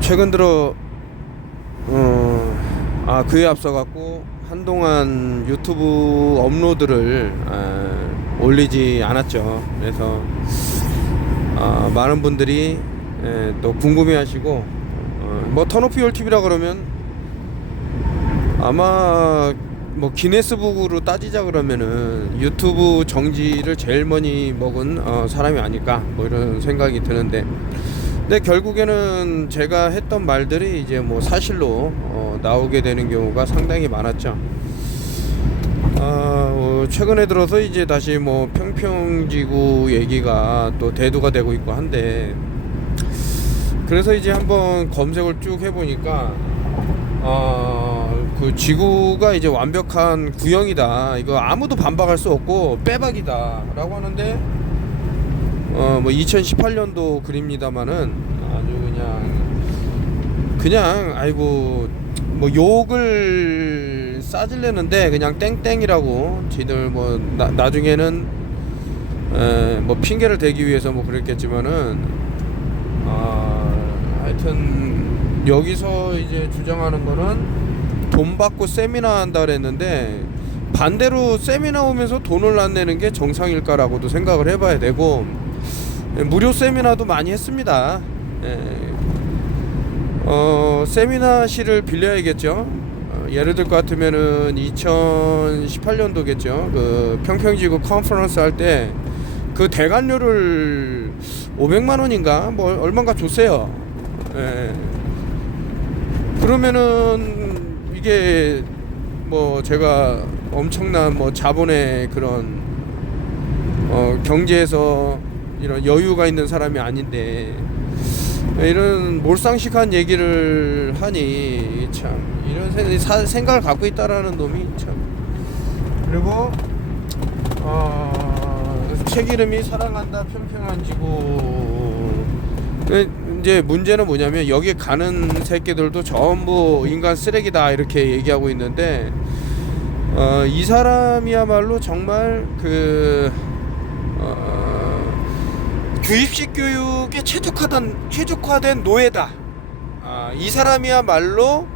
최근 들어 그에 앞서 갖고 한동안 유튜브 업로드를 올리지 않았죠. 그래서 많은 분들이 또 궁금해하시고 뭐 턴오프 TV라 그러면 아마 뭐 기네스북으로 따지자 그러면은 유튜브 정지를 제일 많이 먹은 사람이 아닐까 뭐 이런 생각이 드는데, 근데 결국에는 제가 했던 말들이 이제 뭐 사실로 나오게 되는 경우가 상당히 많았죠. 최근에 들어서 이제 다시 뭐 평평지구 얘기가 또 대두가 되고 있고 한데, 그래서 이제 한번 검색을 쭉 해보니까 그 지구가 이제 완벽한 구형이다, 이거 아무도 반박할 수 없고 빼박이다 라고 하는데, 뭐 2018년도 글입니다마는 아주 그냥 아이고 뭐 욕을 싸질래는데 그냥 땡땡이라고 지들 뭐 나중에는 뭐 핑계를 대기 위해서 뭐 그랬겠지만은 하여튼 여기서 이제 주장하는 거는 돈 받고 세미나 한다 그랬는데, 반대로 세미나 오면서 돈을 안 내는 게 정상일까라고도 생각을 해봐야 되고, 무료 세미나도 많이 했습니다. 세미나실을 빌려야겠죠. 예를 들 것 같으면은 2018년도겠죠. 그 평평지구 컨퍼런스 할 때 그 대관료를 500만 원인가 뭐 얼마인가 줬어요. 그러면은 이게 뭐 제가 엄청난 뭐 자본의 그런 경제에서 이런 여유가 있는 사람이 아닌데 이런 몰상식한 얘기를 하니 참 이런 생각을 갖고 있다라는 놈이 참. 그리고 책 이름이 사랑한다 평평한 지구. 이제 문제는 뭐냐면 여기 가는 새끼들도 전부 인간 쓰레기다 이렇게 얘기하고 있는데, 이 사람이야말로 정말 그 주입식 교육에 최적화된 노예다. 이 사람이야말로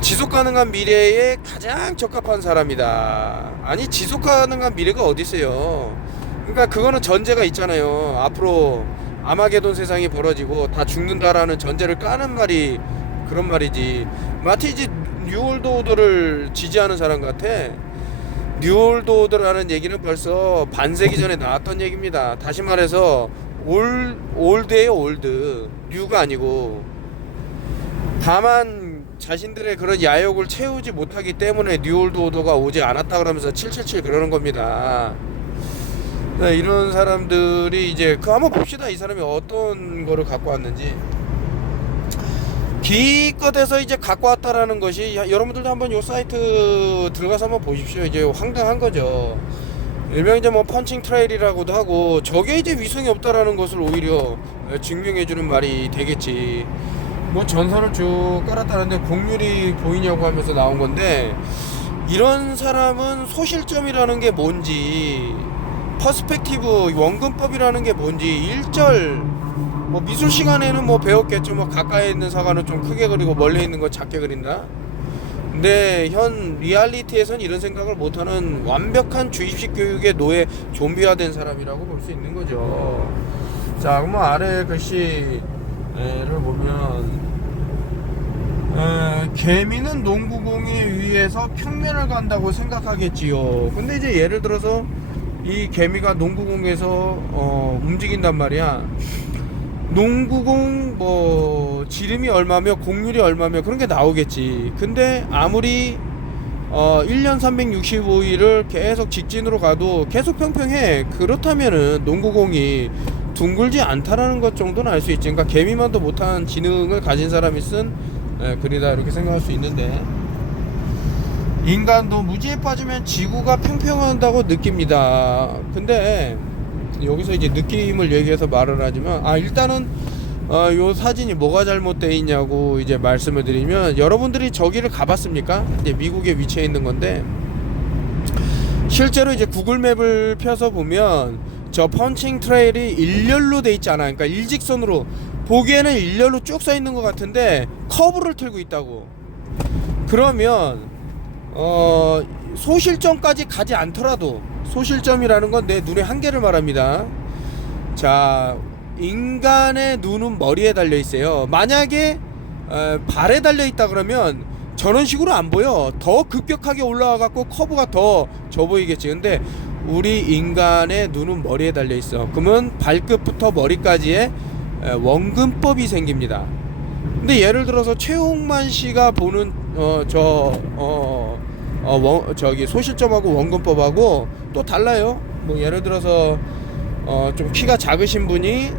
지속가능한 미래에 가장 적합한 사람이다. 아니 지속가능한 미래가 어디 있어요. 그러니까 그거는 전제가 있잖아요. 앞으로 아마게돈 세상이 벌어지고 다 죽는다라는 전제를 까는 말이 그런 말이지. 마치 이제 뉴월드 오더를 지지하는 사람 같아. 뉴월드 오더라는 얘기는 벌써 반세기 전에 나왔던 얘기입니다. 다시 말해서 올드예요. 올드. 뉴가 아니고. 다만 자신들의 그런 야욕을 채우지 못하기 때문에 뉴월드 오더가 오지 않았다 그러면서 777 그러는 겁니다. 네, 이런 사람들이 이제 한번 봅시다. 이 사람이 어떤 거를 갖고 왔는지. 기껏해서 이제 갖고 왔다라는 것이, 여러분들도 한번 요 사이트 들어가서 한번 보십시오. 이제 황당한 거죠. 일명 이제 뭐 펀칭 트레일이라고도 하고, 저게 이제 위성이 없다라는 것을 오히려 증명해주는 말이 되겠지. 뭐 전선을 쭉 깔았다는데 곡률이 보이냐고 하면서 나온 건데, 이런 사람은 소실점이라는 게 뭔지, 퍼스펙티브 원근법이라는 게 뭔지 1절 뭐 미술 시간에는 뭐 배웠겠죠. 뭐 가까이 있는 사과는 좀 크게 그리고 멀리 있는 거 작게 그린다. 근데 현 리얼리티에선 이런 생각을 못하는 완벽한 주입식 교육의 노예, 좀비화된 사람이라고 볼 수 있는 거죠. 자, 그럼 아래 글씨를 보면 개미는 농구공에 의해서 평면을 간다고 생각하겠지요. 근데 이제 예를 들어서 이 개미가 농구공에서 움직인단 말이야. 농구공 뭐 지름이 얼마며 공률이 얼마며 그런 게 나오겠지. 근데 아무리 1년 365일을 계속 직진으로 가도 계속 평평해. 그렇다면은 농구공이 둥글지 않다라는 것 정도는 알 수 있지. 그러니까 개미만도 못한 지능을 가진 사람이 쓴 글이다 이렇게 생각할 수 있는데, 인간도 무지에 빠지면 지구가 평평한다고 느낍니다. 근데 여기서 이제 느낌을 얘기해서 말을 하지만, 일단은 요 사진이 뭐가 잘못되어 있냐고 이제 말씀을 드리면, 여러분들이 저기를 가봤습니까? 이제 미국에 위치해 있는 건데, 실제로 이제 구글 맵을 펴서 보면 저 펀칭 트레일이 일렬로 돼 있지 않아. 그러니까 일직선으로 보기에는 일렬로 쭉 서 있는 것 같은데 커브를 틀고 있다고. 그러면 소실점까지 가지 않더라도, 소실점이라는 건 내 눈의 한계를 말합니다. 자, 인간의 눈은 머리에 달려 있어요. 만약에 발에 달려 있다 그러면 저런 식으로 안 보여. 더 급격하게 올라와 갖고 커브가 더 져 보이겠지. 근데 우리 인간의 눈은 머리에 달려 있어. 그러면 발끝부터 머리까지의 원근법이 생깁니다. 근데 예를 들어서 최홍만 씨가 보는 저기 소실점하고 원근법하고 또 달라요. 뭐 예를 들어서 좀 키가 작으신 분이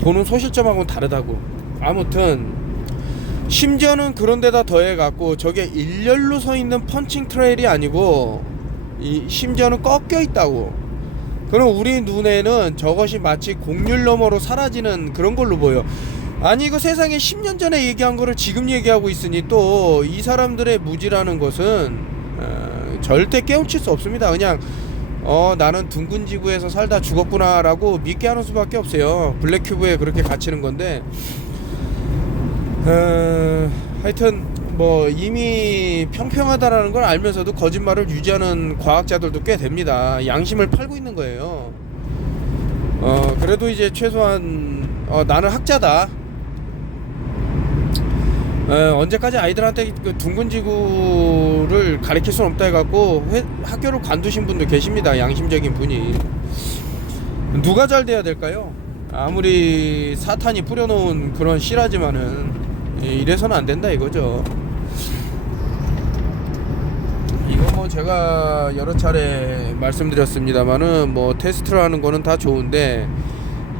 보는 소실점하고는 다르다고. 아무튼 심지어는 그런 데다 더해 갖고 저게 일렬로 서 있는 펀칭 트레일이 아니고 심지어는 꺾여 있다고. 그럼 우리 눈에는 저것이 마치 곡률 너머로 사라지는 그런 걸로 보여. 아니 이거 세상에 10년 전에 얘기한 거를 지금 얘기하고 있으니 또 이 사람들의 무지라는 것은 절대 깨우칠 수 없습니다. 그냥 나는 둥근 지구에서 살다 죽었구나 라고 믿게 하는 수밖에 없어요. 블랙큐브에 그렇게 갇히는 건데, 하여튼 뭐 이미 평평하다라는 걸 알면서도 거짓말을 유지하는 과학자들도 꽤 됩니다. 양심을 팔고 있는 거예요. 그래도 이제 최소한 나는 학자다, 언제까지 아이들한테 그 둥근 지구를 가르칠 수는 없다 해갖고 학교를 관두신 분도 계십니다. 양심적인 분이. 누가 잘 돼야 될까요? 아무리 사탄이 뿌려놓은 그런 씨라지만은 이래서는 안 된다 이거죠. 이거 뭐 제가 여러 차례 말씀드렸습니다만은 뭐 테스트를 하는 거는 다 좋은데,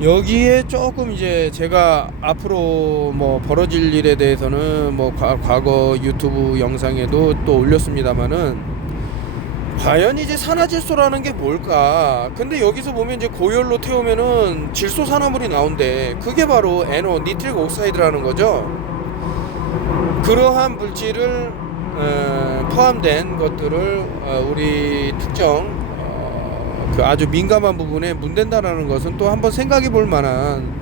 여기에 조금 이제 제가 앞으로 뭐 벌어질 일에 대해서는 뭐 과거 유튜브 영상에도 또 올렸습니다만은, 과연 이제 산화질소라는 게 뭘까? 근데 여기서 보면 이제 고열로 태우면은 질소 산화물이 나온대. 그게 바로 NO, 니트릭 옥사이드라는 거죠. 그러한 물질을 포함된 것들을 우리 특정 그 아주 민감한 부분에 문댄다라는 것은 또 한번 생각해 볼 만한,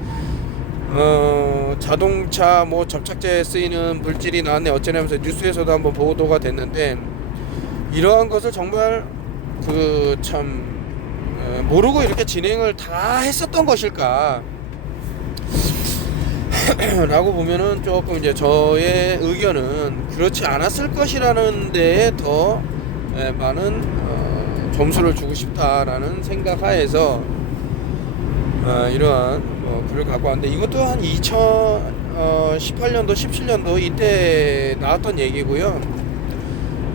자동차 뭐 접착제에 쓰이는 물질이 나왔네 어쩌냐면서 뉴스에서도 한번 보도가 됐는데, 이러한 것을 정말 그 참 모르고 이렇게 진행을 다 했었던 것일까 라고 보면은 조금 이제 저의 의견은 그렇지 않았을 것이라는 데에 더 많은 점수를 주고 싶다라는 생각하에서 이러한 글을 갖고 왔는데, 이것도 한 2018년도 17년도 이때 나왔던 얘기고요.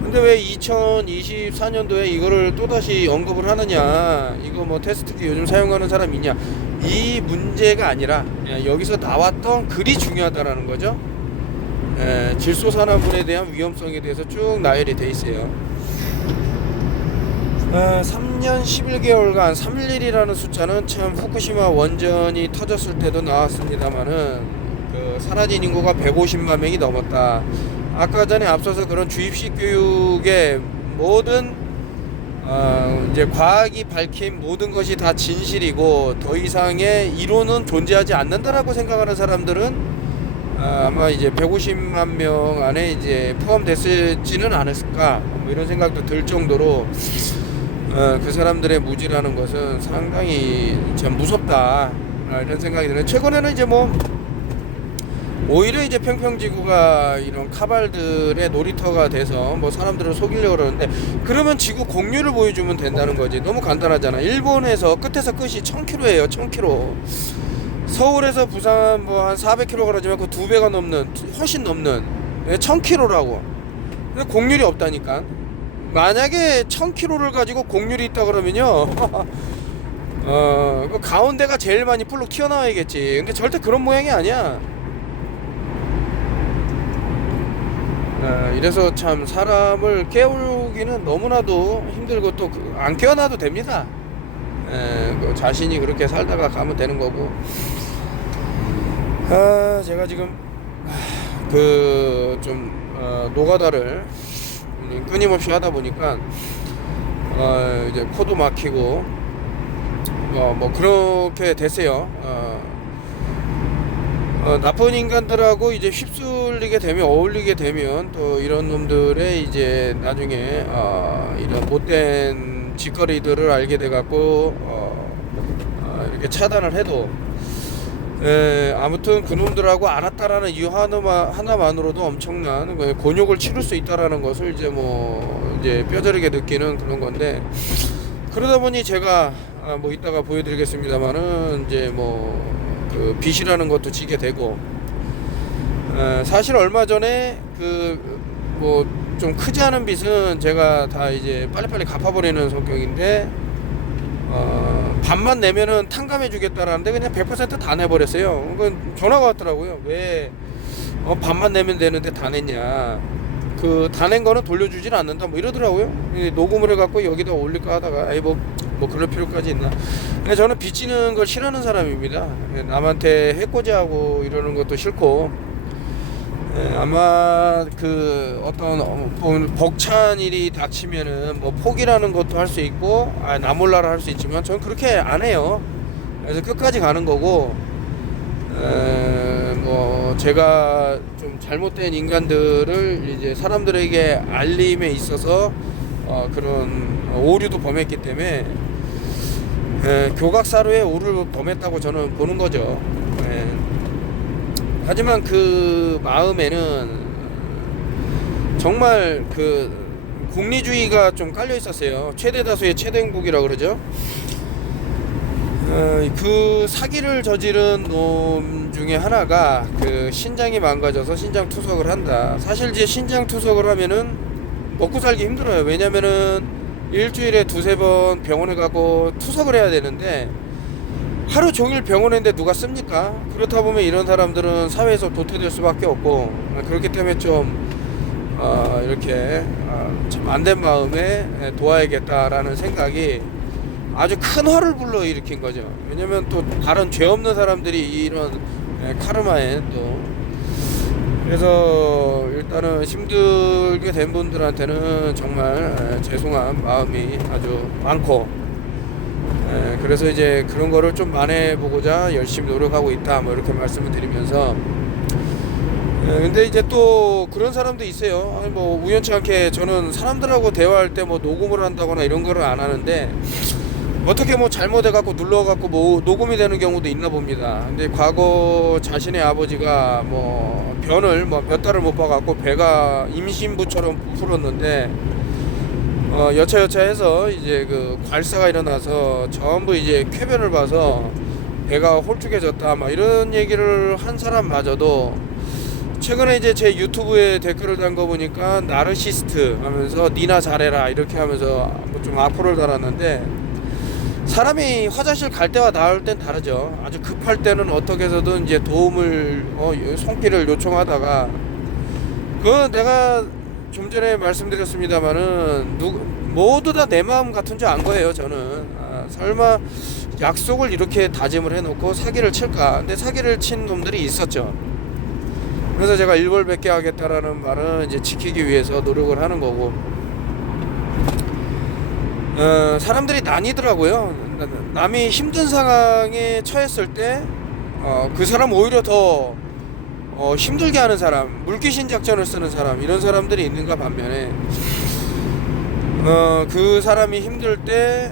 근데 왜 2024년도에 이거를 또다시 언급을 하느냐, 이거 뭐 테스트기 요즘 사용하는 사람 있냐, 이 문제가 아니라 여기서 나왔던 글이 중요하다라는 거죠. 질소 산화물에 대한 위험성에 대해서 쭉 나열이 돼 있어요. 3년 11개월간 311이라는 숫자는 참 후쿠시마 원전이 터졌을 때도 나왔습니다만은, 그 사라진 인구가 150만 명이 넘었다. 아까 전에 앞서서 그런 주입식 교육의 모든 이제 과학이 밝힌 모든 것이 다 진실이고 더 이상의 이론은 존재하지 않는다라고 생각하는 사람들은 아마 이제 150만 명 안에 이제 포함됐을지는 않았을까, 뭐 이런 생각도 들 정도로 그 사람들의 무지라는 것은 상당히 참 무섭다, 이런 생각이 드네요. 최근에는 이제 뭐 오히려 이제 평평지구가 이런 카발들의 놀이터가 돼서 뭐 사람들을 속이려고 그러는데, 그러면 지구 공유를 보여주면 된다는 거지. 너무 간단하잖아. 일본에서 끝에서 끝이 1000km예요. 1000km. 서울에서 부산 뭐 한 400km 가지만 그 2배가 넘는, 훨씬 넘는 1000km라고. 근데 공률이 없다니까. 만약에 1000km를 가지고 공률이 있다 그러면요 그 가운데가 제일 많이 풀로 튀어나와야겠지. 근데 절대 그런 모양이 아니야. 이래서 참 사람을 깨우기는 너무나도 힘들고 또 안 깨어나도 됩니다. 그 자신이 그렇게 살다가 가면 되는 거고. 제가 지금 그 좀 노가다를 끊임없이 하다 보니까 이제 코도 막히고 뭐 그렇게 됐어요. 나쁜 인간들하고 이제 휩쓸리게 되면, 어울리게 되면 또 이런 놈들의 이제 나중에 이런 못된 짓거리들을 알게 돼 갖고 이렇게 차단을 해도 아무튼 그놈들하고 알았다라는 이유 하나만으로도 엄청난 곤욕을 치를 수 있다라는 것을 이제 뭐 이제 뼈저리게 느끼는 그런 건데, 그러다 보니 제가 뭐 이따가 보여드리겠습니다만은 이제 뭐 그 빚이라는 것도 지게 되고, 사실 얼마 전에 그 뭐 좀 크지 않은 빚은 제가 다 이제 빨리빨리 갚아버리는 성격인데, 반만 내면은 탕감해 주겠다라는데 그냥 100% 다 내버렸어요. 그건 전화가 왔더라고요. 왜 반만 내면 되는데 다 냈냐, 그 다 낸 거는 돌려주질 않는다 뭐 이러더라고요. 녹음을 해갖고 여기다 올릴까 하다가 뭐 그럴 필요까지 있나. 근데 저는 빚지는 걸 싫어하는 사람입니다. 남한테 해코지하고 이러는 것도 싫고, 아마 그 어떤 벅찬 일이 닥치면은 뭐 포기라는 것도 할 수 있고 나 몰라라 할 수 있지만 저는 그렇게 안 해요. 그래서 끝까지 가는 거고, 뭐 제가 좀 잘못된 인간들을 이제 사람들에게 알림에 있어서 그런 오류도 범했기 때문에 교각사루에 오류를 범했다고 저는 보는 거죠. 하지만 그 마음에는 정말 그 공리주의가 좀 깔려 있었어요. 최대 다수의 최대 행복이라고 그러죠. 그 사기를 저지른 놈 중에 하나가 그 신장이 망가져서 신장 투석을 한다. 사실 이제 신장 투석을 하면은 먹고 살기 힘들어요. 왜냐면은 일주일에 2-3번 병원에 가고 투석을 해야 되는데 하루 종일 병원에 있는데 누가 씁니까? 그렇다 보면 이런 사람들은 사회에서 도태될 수밖에 없고, 그렇기 때문에 좀 이렇게 참 안 된 마음에 도와야겠다라는 생각이 아주 큰 화를 불러일으킨 거죠. 왜냐면 또 다른 죄 없는 사람들이 이런 카르마에 또, 그래서 일단은 힘들게 된 분들한테는 정말 죄송한 마음이 아주 많고, 그래서 이제 그런 거를 좀 만회해보고자 열심히 노력하고 있다 뭐 이렇게 말씀을 드리면서, 근데 이제 또 그런 사람도 있어요. 뭐 우연치 않게 저는 사람들하고 대화할 때 뭐 녹음을 한다거나 이런 거를 안 하는데 어떻게 뭐 잘못해갖고 눌러갖고 뭐 녹음이 되는 경우도 있나 봅니다. 근데 과거 자신의 아버지가 뭐 변을 뭐 몇 달을 못 봐갖고 배가 임신부처럼 부풀었는데 여차여차해서 이제 그 괄사가 일어나서 전부 이제 쾌변을 봐서 배가 홀쭉해졌다 막 이런 얘기를 한 사람마저도 최근에 이제 제 유튜브에 댓글을 단 거 보니까 나르시스트 하면서 니나 잘해라 이렇게 하면서 뭐 좀 악플을 달았는데, 사람이 화장실 갈 때와 나올 땐 다르죠. 아주 급할 때는 어떻게 해서든 이제 도움을 손길을 요청하다가, 그건 내가 좀 전에 말씀드렸습니다마는 모두 다 내 마음 같은 줄 안 거예요. 저는 설마 약속을 이렇게 다짐을 해놓고 사기를 칠까. 근데 사기를 친 놈들이 있었죠. 그래서 제가 일벌백계 하겠다라는 말은 이제 지키기 위해서 노력을 하는 거고, 사람들이 나뉘더라고요. 남이 힘든 상황에 처했을 때 그 사람 오히려 더 힘들게 하는 사람, 물귀신 작전을 쓰는 사람, 이런 사람들이 있는가 반면에 그 사람이 힘들 때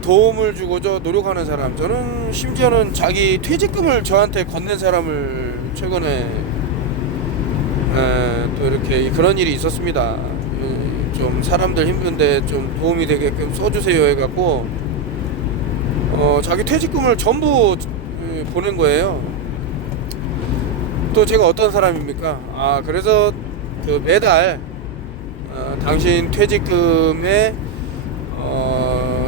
도움을 주고자 노력하는 사람, 저는 심지어는 자기 퇴직금을 저한테 건넨 사람을 최근에 또 이렇게 그런 일이 있었습니다. 좀 사람들 힘든데 좀 도움이 되게끔 써주세요 해갖고 자기 퇴직금을 전부 보낸 거예요. 또 제가 어떤 사람입니까? 그래서 그 매달 당신 퇴직금에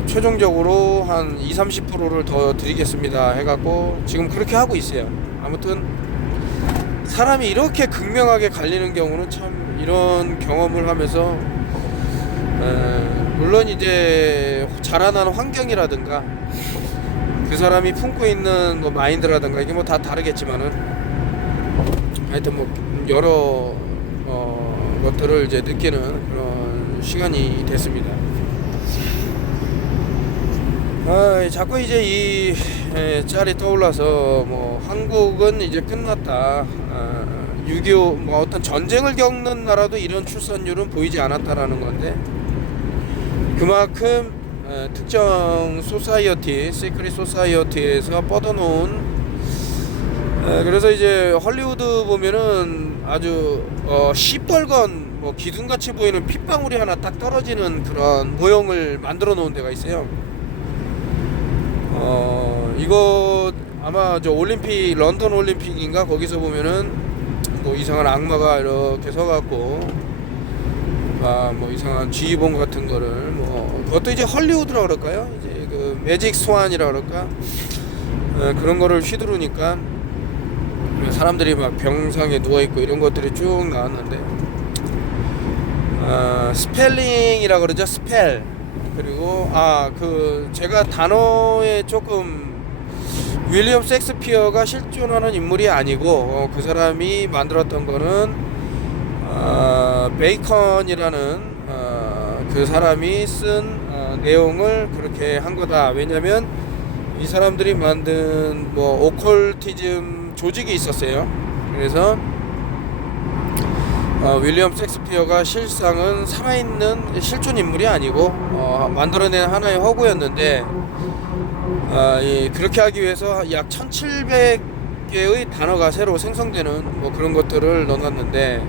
최종적으로 한 20-30%를 더 드리겠습니다 해갖고 지금 그렇게 하고 있어요. 아무튼 사람이 이렇게 극명하게 갈리는 경우는 참 이런 경험을 하면서 물론 이제 자라난 환경이라든가 그 사람이 품고 있는 뭐 마인드라든가 이게 뭐 다 다르겠지만은 하여튼 뭐 여러 것들을 이제 느끼는 그런 시간이 됐습니다. 자꾸 이제 이 짤이 떠올라서 뭐 한국은 이제 끝났다. 6.25 뭐 어떤 전쟁을 겪는 나라도 이런 출산율은 보이지 않았다라는 건데, 그만큼 특정 소사이어티, 시크릿 소사이어티에서 뻗어놓은, 그래서 이제 헐리우드 보면은 아주 시뻘건 뭐 기둥같이 보이는 핏방울이 하나 딱 떨어지는 그런 모형을 만들어 놓은 데가 있어요. 이거 아마 저 올림픽, 런던 올림픽인가, 거기서 보면은 뭐 이상한 악마가 이렇게 서갖고 뭐 이상한 지휘봉 같은 거를, 뭐 그것도 이제 헐리우드라 그럴까요? 이제 그 매직 스완이라 그럴까? 그런 거를 휘두르니까 사람들이 막 병상에 누워 있고 이런 것들이 쭉 나왔는데, 스펠링이라 그러죠. 스펠. 그리고 그 제가 단어에 조금, 윌리엄 셰익스피어가 실존하는 인물이 아니고 그 사람이 만들었던 거는 베이컨이라는 그 사람이 쓴 내용을 그렇게 한 거다. 왜냐면 이 사람들이 만든 뭐 오컬티즘 조직이 있었어요. 그래서 윌리엄 셰익스피어가 실상은 살아있는 실존 인물이 아니고 만들어낸 하나의 허구였는데, 그렇게 하기 위해서 약 1700개의 단어가 새로 생성되는 뭐 그런 것들을 넣어놨는데,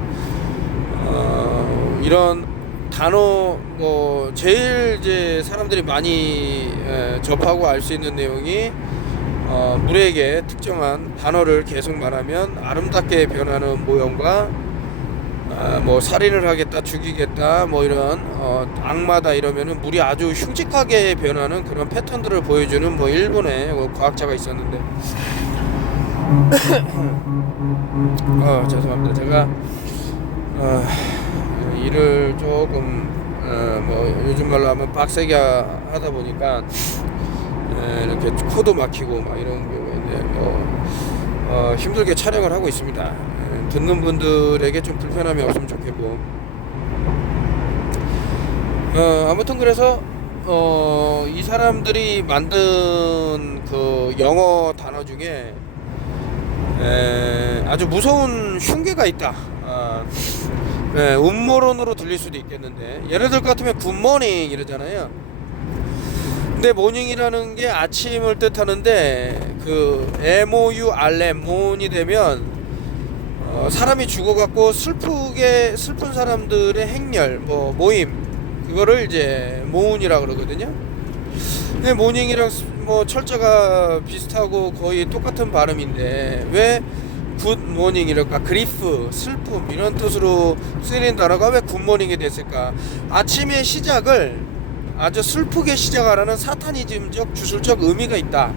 이런 단어, 뭐 제일 이제 사람들이 많이 접하고 알 수 있는 내용이, 물에게 특정한 단어를 계속 말하면 아름답게 변하는 모형과, 뭐 살인을 하겠다, 죽이겠다, 뭐 이런 악마다 이러면은 물이 아주 흉측하게 변하는 그런 패턴들을 보여주는 뭐 일본의 과학자가 있었는데, 죄송합니다. 제가 일을 조금 뭐 요즘 말로 하면 빡세게 하다 보니까 이렇게 코도 막히고 막 이런 경우가 있는데, 힘들게 촬영을 하고 있습니다. 듣는 분들에게 좀 불편함이 없으면 좋겠고, 아무튼 그래서 이 사람들이 만든 그 영어 단어 중에 아주 무서운 흉계가 있다. 음모론으로 들릴 수도 있겠는데, 예를 들 것 같으면 굿모닝 이러잖아요. 근데 모닝이라는 게 아침을 뜻하는데, 그 MOURM, 모온이 되면 사람이 죽어갖고 슬픈 사람들의 행렬, 뭐 모임, 그거를 이제 모운이라 그러거든요. 근데 모닝이랑 뭐 철자가 비슷하고 거의 똑같은 발음인데 왜 굿모닝이랄까, 그리프, 슬픔 이런 뜻으로 쓰이는 단어가 왜 굿모닝이 됐을까? 아침의 시작을 아주 슬프게 시작하라는 사타니즘적 주술적 의미가 있다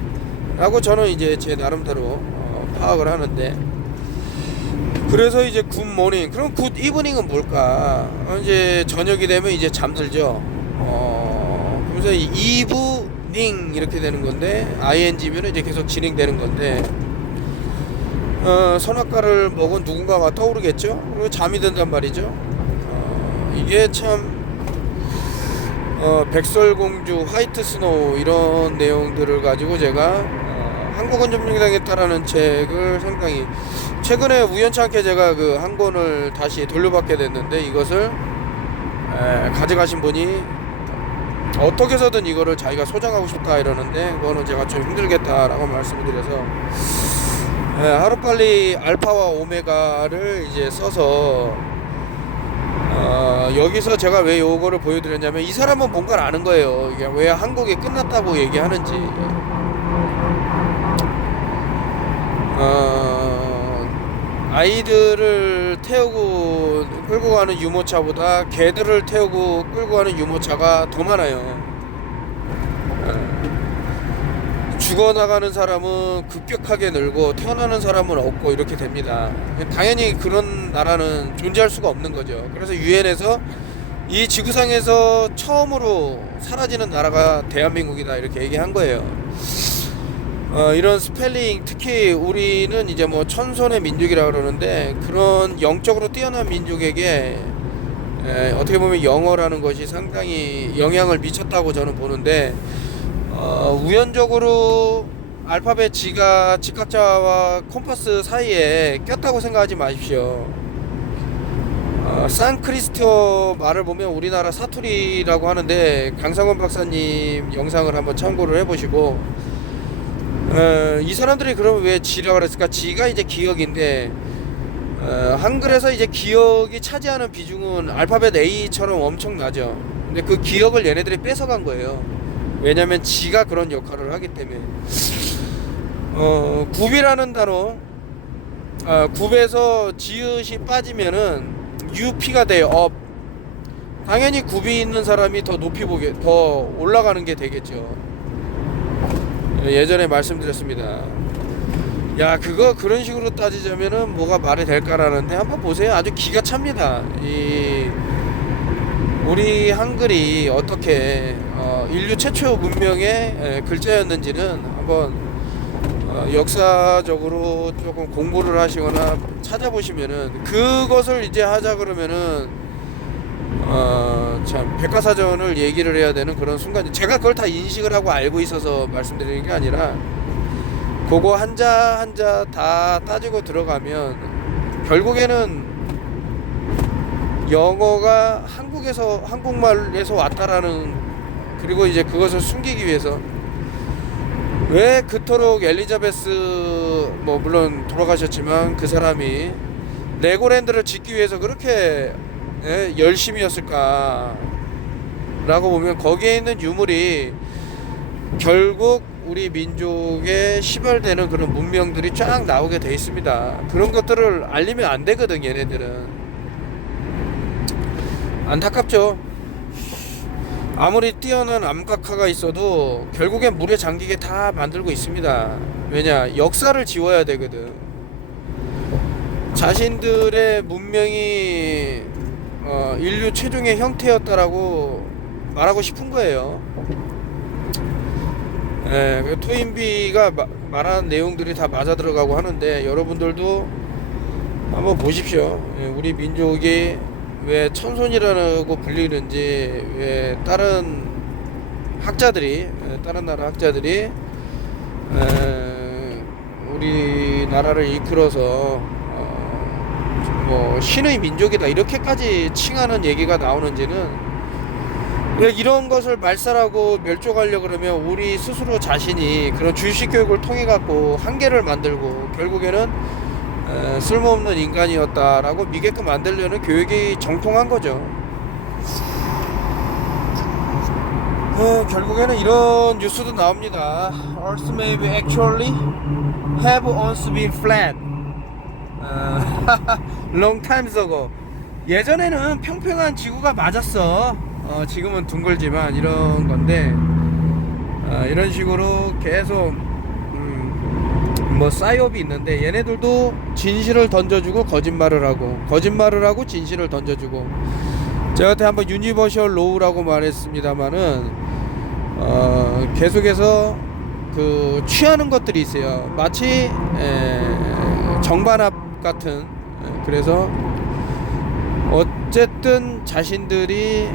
라고 저는 이제 제 나름대로 파악을 하는데, 그래서 이제 굿모닝, 그럼 굿 이브닝은 뭘까? 이제 저녁이 되면 이제 잠들죠. 그래서 이브닝 이렇게 되는 건데, ing면 이제 계속 진행되는 건데, 선악과를 먹은 누군가가 떠오르겠죠. 그리고 잠이 든단 말이죠. 이게 참 백설공주, 화이트 스노우 이런 내용들을 가지고 제가 한국은 점령당했다라는 책을 상당히 최근에 우연찮게 제가 그 한 권을 다시 돌려받게 됐는데, 이것을 가져가신 분이 어떻게 해서든 이거를 자기가 소장하고 싶다 이러는데, 그거는 제가 좀 힘들겠다라고 말씀을 드려서 하루빨리 알파와 오메가를 이제 써서 여기서 제가 왜 요거를 보여드렸냐면, 이 사람은 뭔가를 아는 거예요. 이게 왜 한국이 끝났다고 얘기하는지. 아이들을 태우고 끌고 가는 유모차보다 개들을 태우고 끌고 가는 유모차가 더 많아요. 죽어나가는 사람은 급격하게 늘고 태어나는 사람은 없고 이렇게 됩니다. 당연히 그런 나라는 존재할 수가 없는 거죠. 그래서 유엔에서 이 지구상에서 처음으로 사라지는 나라가 대한민국이다 이렇게 얘기한 거예요. 이런 스펠링, 특히 우리는 이제 뭐 천손의 민족이라 그러는데, 그런 영적으로 뛰어난 민족에게 어떻게 보면 영어라는 것이 상당히 영향을 미쳤다고 저는 보는데, 우연적으로 알파벳 G가 직각자와 콤파스 사이에 꼈다고 생각하지 마십시오. 산크리스토 말을 보면 우리나라 사투리라고 하는데, 강상원 박사님 영상을 한번 참고를 해보시고, 이 사람들이 그러면 왜 G라고 그랬을까? G가 이제 기억인데, 한글에서 이제 기억이 차지하는 비중은 알파벳 A처럼 엄청나죠. 근데 그 기억을 얘네들이 뺏어간 거예요. 왜냐면 G가 그런 역할을 하기 때문에. 굽이라는 단어, 굽에서 지읒이 빠지면은 UP가 돼요. 업. 당연히 굽이 있는 사람이 더 높이 보게, 더 올라가는 게 되겠죠. 예전에 말씀드렸습니다. 야, 그거 그런 식으로 따지자면은 뭐가 말이 될까라는데, 한번 보세요. 아주 기가 찹니다. 우리 한글이 어떻게 인류 최초 문명의 글자였는지는 한번 역사적으로 조금 공부를 하시거나 찾아보시면은, 그것을 이제 하자 그러면은 참 백과사전을 얘기를 해야 되는 그런 순간, 제가 그걸 다 인식을 하고 알고 있어서 말씀드리는 게 아니라, 그거 한자 한자 다 따지고 들어가면 결국에는 영어가 한국말에서 왔다라는, 그리고 이제 그것을 숨기기 위해서 왜 그토록 엘리자베스, 뭐 물론 돌아가셨지만 그 사람이 레고랜드를 짓기 위해서 그렇게 열심히 했을까 라고 보면, 거기에 있는 유물이 결국 우리 민족에 시발되는 그런 문명들이 쫙 나오게 돼 있습니다. 그런 것들을 알리면 안 되거든, 얘네들은. 안타깝죠. 아무리 뛰어난 암각화가 있어도 결국엔 물에 잠기게 다 만들고 있습니다. 왜냐, 역사를 지워야 되거든. 자신들의 문명이 인류 최종의 형태였다라고 말하고 싶은 거예요. 토인비가 말하는 내용들이 다 맞아 들어가고 하는데, 여러분들도 한번 보십시오. 우리 민족이 왜 천손이라고 불리는지, 왜 다른 학자들이, 다른 나라 학자들이 우리나라를 이끌어서 뭐 신의 민족이다 이렇게까지 칭하는 얘기가 나오는지는, 이런 것을 말살하고 멸종하려고 그러면 우리 스스로 자신이 그런 주식 교육을 통해 갖고 한계를 만들고, 결국에는 쓸모없는 인간이었다라고 믿게끔 만들려는 교육이 정통한 거죠. 결국에는 이런 뉴스도 나옵니다. Earth may be actually have once been flat. Long time ago. 예전에는 평평한 지구가 맞았어. 지금은 둥글지만 이런 건데, 이런 식으로 계속 뭐 싸이업이 있는데, 얘네들도 진실을 던져주고 거짓말을 하고 진실을 던져주고. 제가 그때 한번 유니버셜 로우라고 말했습니다만은, 계속해서 그 취하는 것들이 있어요. 마치 정반합 같은. 그래서 어쨌든 자신들이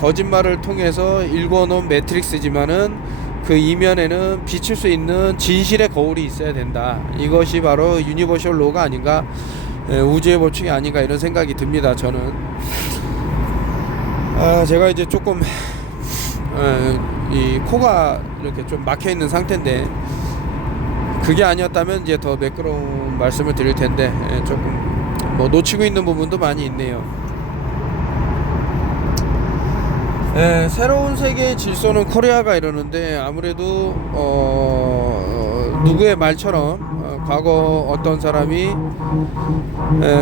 거짓말을 통해서 일궈놓은 매트릭스지만은, 그 이면에는 비칠 수 있는 진실의 거울이 있어야 된다. 이것이 바로 유니버셜 로가 아닌가, 우주의 법칙이 아닌가, 이런 생각이 듭니다. 저는 제가 이제 조금 이 코가 이렇게 좀 막혀 있는 상태인데, 그게 아니었다면 이제 더 매끄러운 말씀을 드릴 텐데, 조금 뭐 놓치고 있는 부분도 많이 있네요. 새로운 세계의 질서는 코리아가 이러는데, 아무래도 누구의 말처럼 과거 어떤 사람이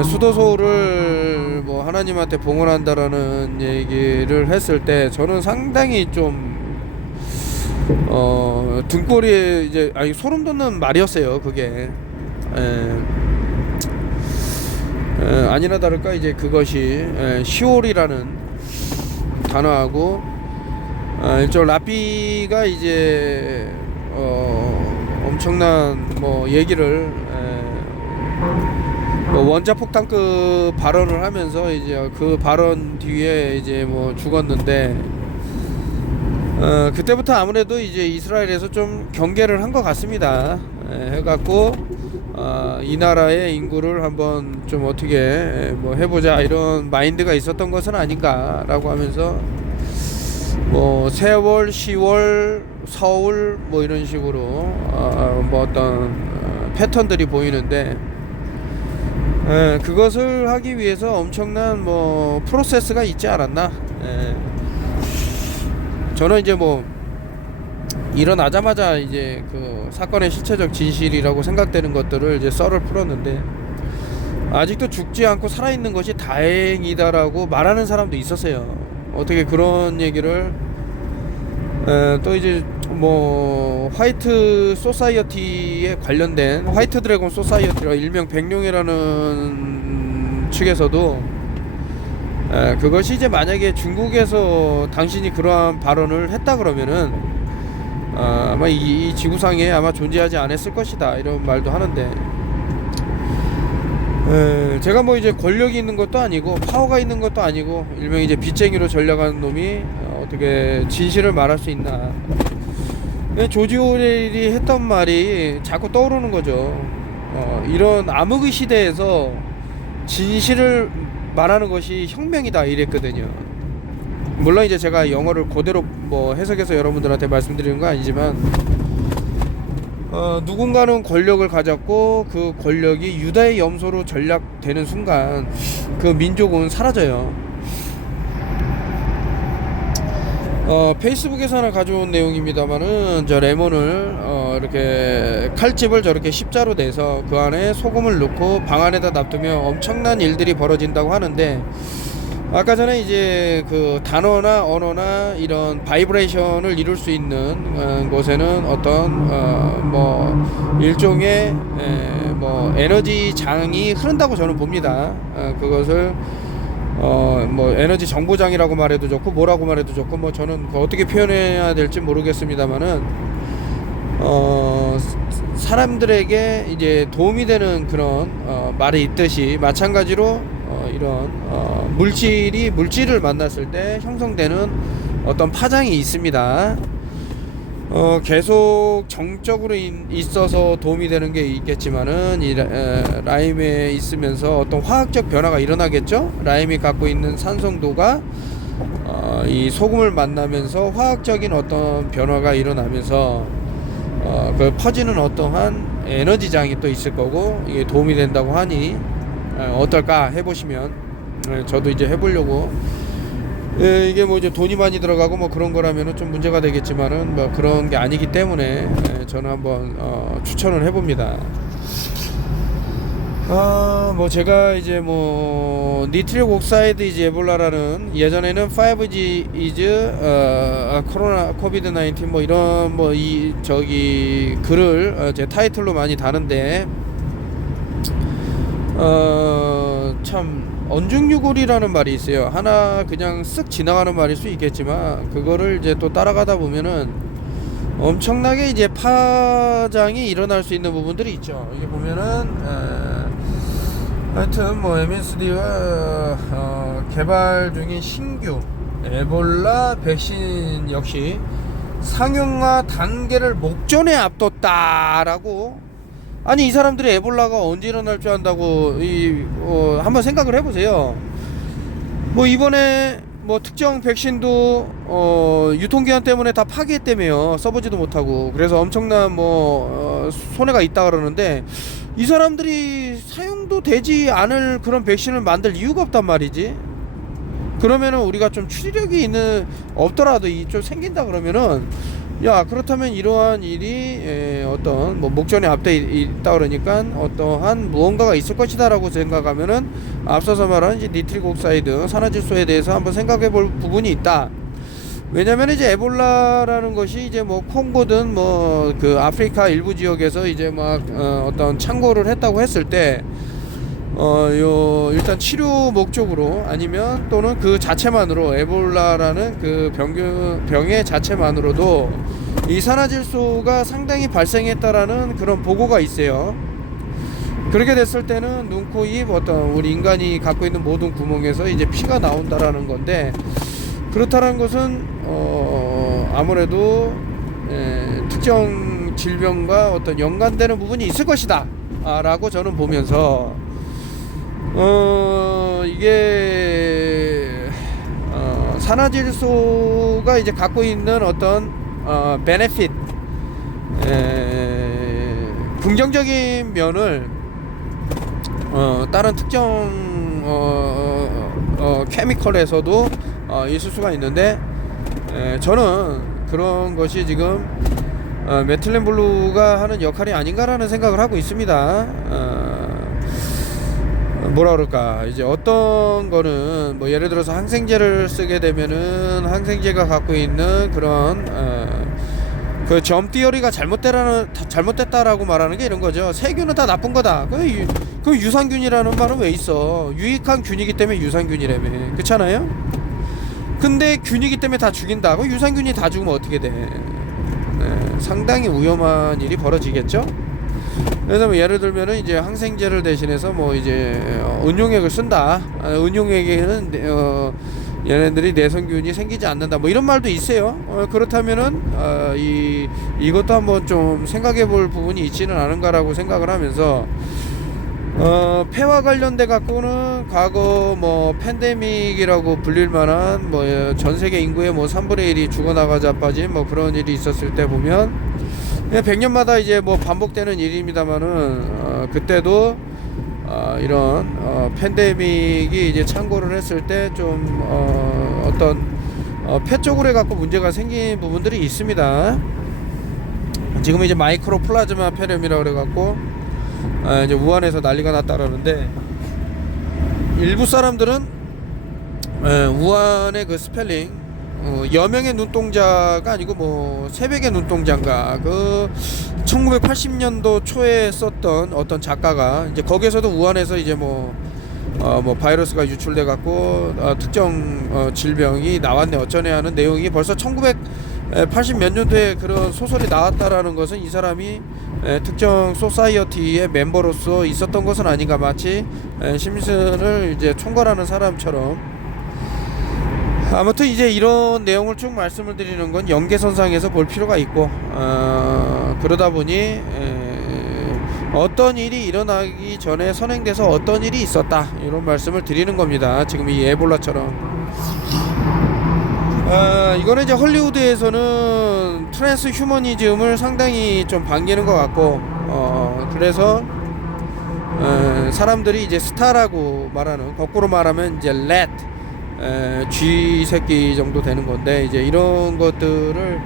수도소를 뭐 하나님한테 봉헌한다라는 얘기를 했을 때, 저는 상당히 좀 등골이 이제 소름 돋는 말이었어요. 그게 아니나 다를까 이제 그것이 시올이라는 단어하고, 일종 라피가 이제 엄청난 뭐 얘기를 뭐 원자폭탄급 발언을 하면서, 이제 그 발언 뒤에 이제 뭐 죽었는데, 그때부터 아무래도 이제 이스라엘에서 좀 경계를 한 것 같습니다. 해갖고 이 나라의 인구를 한번 좀 어떻게 뭐 해보자 이런 마인드가 있었던 것은 아닌가라고 하면서 뭐 세월, 10월, 서울 뭐 이런 식으로 뭐 어떤 패턴들이 보이는데 그것을 하기 위해서 엄청난 뭐 프로세스가 있지 않았나. 저는 이제 뭐 일어나자마자 이제 그 사건의 실체적 진실이라고 생각되는 것들을 이제 썰을 풀었는데 아직도 죽지 않고 살아있는 것이 다행이다라고 말하는 사람도 있었어요. 어떻게 그런 얘기를 또 이제 뭐 화이트 소사이어티에 관련된 화이트 드래곤 소사이어티라 일명 백룡이라는 측에서도 그것이 이제 만약에 중국에서 당신이 그러한 발언을 했다 그러면은 아마 이 지구상에 아마 존재하지 않았을 것이다 이런 말도 하는데 제가 뭐 이제 권력이 있는 것도 아니고 파워가 있는 것도 아니고 일명 이제 빚쟁이로 전략하는 놈이 어떻게 진실을 말할 수 있나. 조지 오웰이 했던 말이 자꾸 떠오르는 거죠. 이런 암흑의 시대에서 진실을 말하는 것이 혁명이다 이랬거든요. 물론 이제 제가 영어를 그대로 뭐 해석해서 여러분들한테 말씀드리는 건 아니지만 누군가는 권력을 가졌고 그 권력이 유다의 염소로 전락되는 순간 그 민족은 사라져요. 페이스북에서 하나 가져온 내용입니다만은 저 레몬을 이렇게 칼집을 저렇게 십자로 내서 그 안에 소금을 넣고 방 안에다 놔두면 엄청난 일들이 벌어진다고 하는데 아까 전에 이제 그 단어나 언어나 이런 바이브레이션을 이룰 수 있는 곳에는 어떤 뭐 일종의 뭐 에너지 장이 흐른다고 저는 봅니다. 그것을 뭐 에너지 정보장이라고 말해도 좋고 뭐라고 말해도 좋고 뭐 저는 어떻게 표현해야 될지 모르겠습니다만은 사람들에게 이제 도움이 되는 그런 말이 있듯이 마찬가지로 이런 물질을 만났을 때 형성되는 어떤 파장이 있습니다. 계속 정적으로 있어서 도움이 되는 게 있겠지만은 이 라임에 있으면서 어떤 화학적 변화가 일어나겠죠. 라임이 갖고 있는 산성도가 이 소금을 만나면서 화학적인 어떤 변화가 일어나면서 그 퍼지는 어떠한 에너지장이 또 있을 거고 이게 도움이 된다고 하니 어떨까 해보시면 저도 이제 해보려고. 이게 뭐 이제 돈이 많이 들어가고 뭐 그런 거라면은 좀 문제가 되겠지만은 뭐 그런 게 아니기 때문에 저는 한번 추천을 해봅니다. 뭐 제가 이제 뭐 니트릭 옥사이드 이제 에볼라라는 예전에는 5G is 코로나 코비드 19 뭐 이런 뭐 이 저기 글을 제 타이틀로 많이 다는데 참 언중유골이라는 말이 있어요. 하나 그냥 쓱 지나가는 말일 수 있겠지만 그거를 이제 또 따라가다 보면은 엄청나게 이제 파장이 일어날 수 있는 부분들이 있죠. 이게 보면은 하여튼 뭐 MSD가 개발 중인 신규 에볼라 백신 역시 상용화 단계를 목전에 앞뒀다라고. 아니 이 사람들이 에볼라가 언제 일어날 줄 안다고 한번 생각을 해보세요. 뭐 이번에 뭐 특정 백신도 유통기한 때문에 다 파기했다며요. 써보지도 못하고. 그래서 엄청난 뭐 손해가 있다 그러는데 이 사람들이 사용도 되지 않을 그런 백신을 만들 이유가 없단 말이지. 그러면은 우리가 좀 추리력이 없더라도 좀 생긴다 그러면은 야 그렇다면 이러한 일이 어떤 뭐 목전에 앞에 있다 그러니까 어떠한 무언가가 있을 것이다 라고 생각하면은 앞서서 말한 이제 니트릭 옥사이드 산화질소에 대해서 한번 생각해 볼 부분이 있다. 왜냐면 이제 에볼라라는 것이 이제 뭐 콩고든 뭐 그 아프리카 일부 지역에서 이제 막 어떤 창고를 했다고 했을 때 일단 치료 목적으로 아니면 또는 그 자체만으로 에볼라라는 그 병의 자체만으로도 이산화질소가 상당히 발생했다라는 그런 보고가 있어요. 그렇게 됐을 때는 눈, 코, 입 어떤 우리 인간이 갖고 있는 모든 구멍에서 이제 피가 나온다라는 건데 그렇다는 것은 아무래도 특정 질병과 어떤 연관되는 부분이 있을 것이다 라고 저는 보면서 이게 산화질소가 이제 갖고 있는 어떤 베네핏, 긍정적인 면을 다른 특정 케미컬에서도 있을 수가 있는데, 저는 그런 것이 지금 메틸렌 블루가 하는 역할이 아닌가라는 생각을 하고 있습니다. 뭐라 그럴까, 이제 어떤 거는 뭐 예를 들어서 항생제를 쓰게 되면은 항생제가 갖고 있는 그런 그 점 띠어리가 잘못됐다라고 말하는 게 이런 거죠. 세균은 다 나쁜 거다. 그 유산균이라는 말은 왜 있어? 유익한 균이기 때문에 유산균이라며. 그렇잖아요? 근데 균이기 때문에 다 죽인다. 그 유산균이 다 죽으면 어떻게 돼? 상당히 위험한 일이 벌어지겠죠? 그래서 뭐 예를 들면은 이제 항생제를 대신해서 뭐 이제 은용액을 쓴다. 은용액에는 얘네들이 내성균이 생기지 않는다. 뭐 이런 말도 있어요. 그렇다면은 이것도 한번 좀 생각해 볼 부분이 있지는 않은가라고 생각을 하면서, 폐와 관련돼 갖고는 과거 뭐 팬데믹이라고 불릴 만한 뭐 전 세계 인구의 뭐 3분의 1이 죽어나가 자빠진 뭐 그런 일이 있었을 때 보면, 100년마다 이제 뭐 반복되는 일입니다만은 그때도 이런 팬데믹이 이제 창궐을 했을 때 좀 어떤 폐 쪽으로 해갖고 문제가 생긴 부분들이 있습니다. 지금 이제 마이크로 플라즈마 폐렴이라고 그래갖고 이제 우한에서 난리가 났다 그러는데, 일부 사람들은 우한의 그 스펠링 여명의 눈동자가 아니고 뭐 새벽의 눈동자인가, 그 1980년도 초에 썼던 어떤 작가가 이제 거기에서도 우한에서 이제 뭐 바이러스가 유출돼 갖고 특정 질병이 나왔네 어쩌네 하는 내용이 벌써 1980 몇 년도에 그런 소설이 나왔다라는 것은 이 사람이 특정 소사이어티의 멤버로서 있었던 것은 아닌가, 마치 심슨을 이제 총괄하는 사람처럼. 아무튼 이제 이런 내용을 쭉 말씀을 드리는 건 연계선상에서 볼 필요가 있고, 그러다 보니 어떤 일이 일어나기 전에 선행돼서 어떤 일이 있었다, 이런 말씀을 드리는 겁니다. 지금 이 에볼라처럼. 이거는 이제 헐리우드에서는 트랜스 휴머니즘을 상당히 좀 반기는 것 같고, 그래서 사람들이 이제 스타라고 말하는, 거꾸로 말하면 이제 렛, 쥐 새끼 정도 되는 건데, 이제 이런 것들을,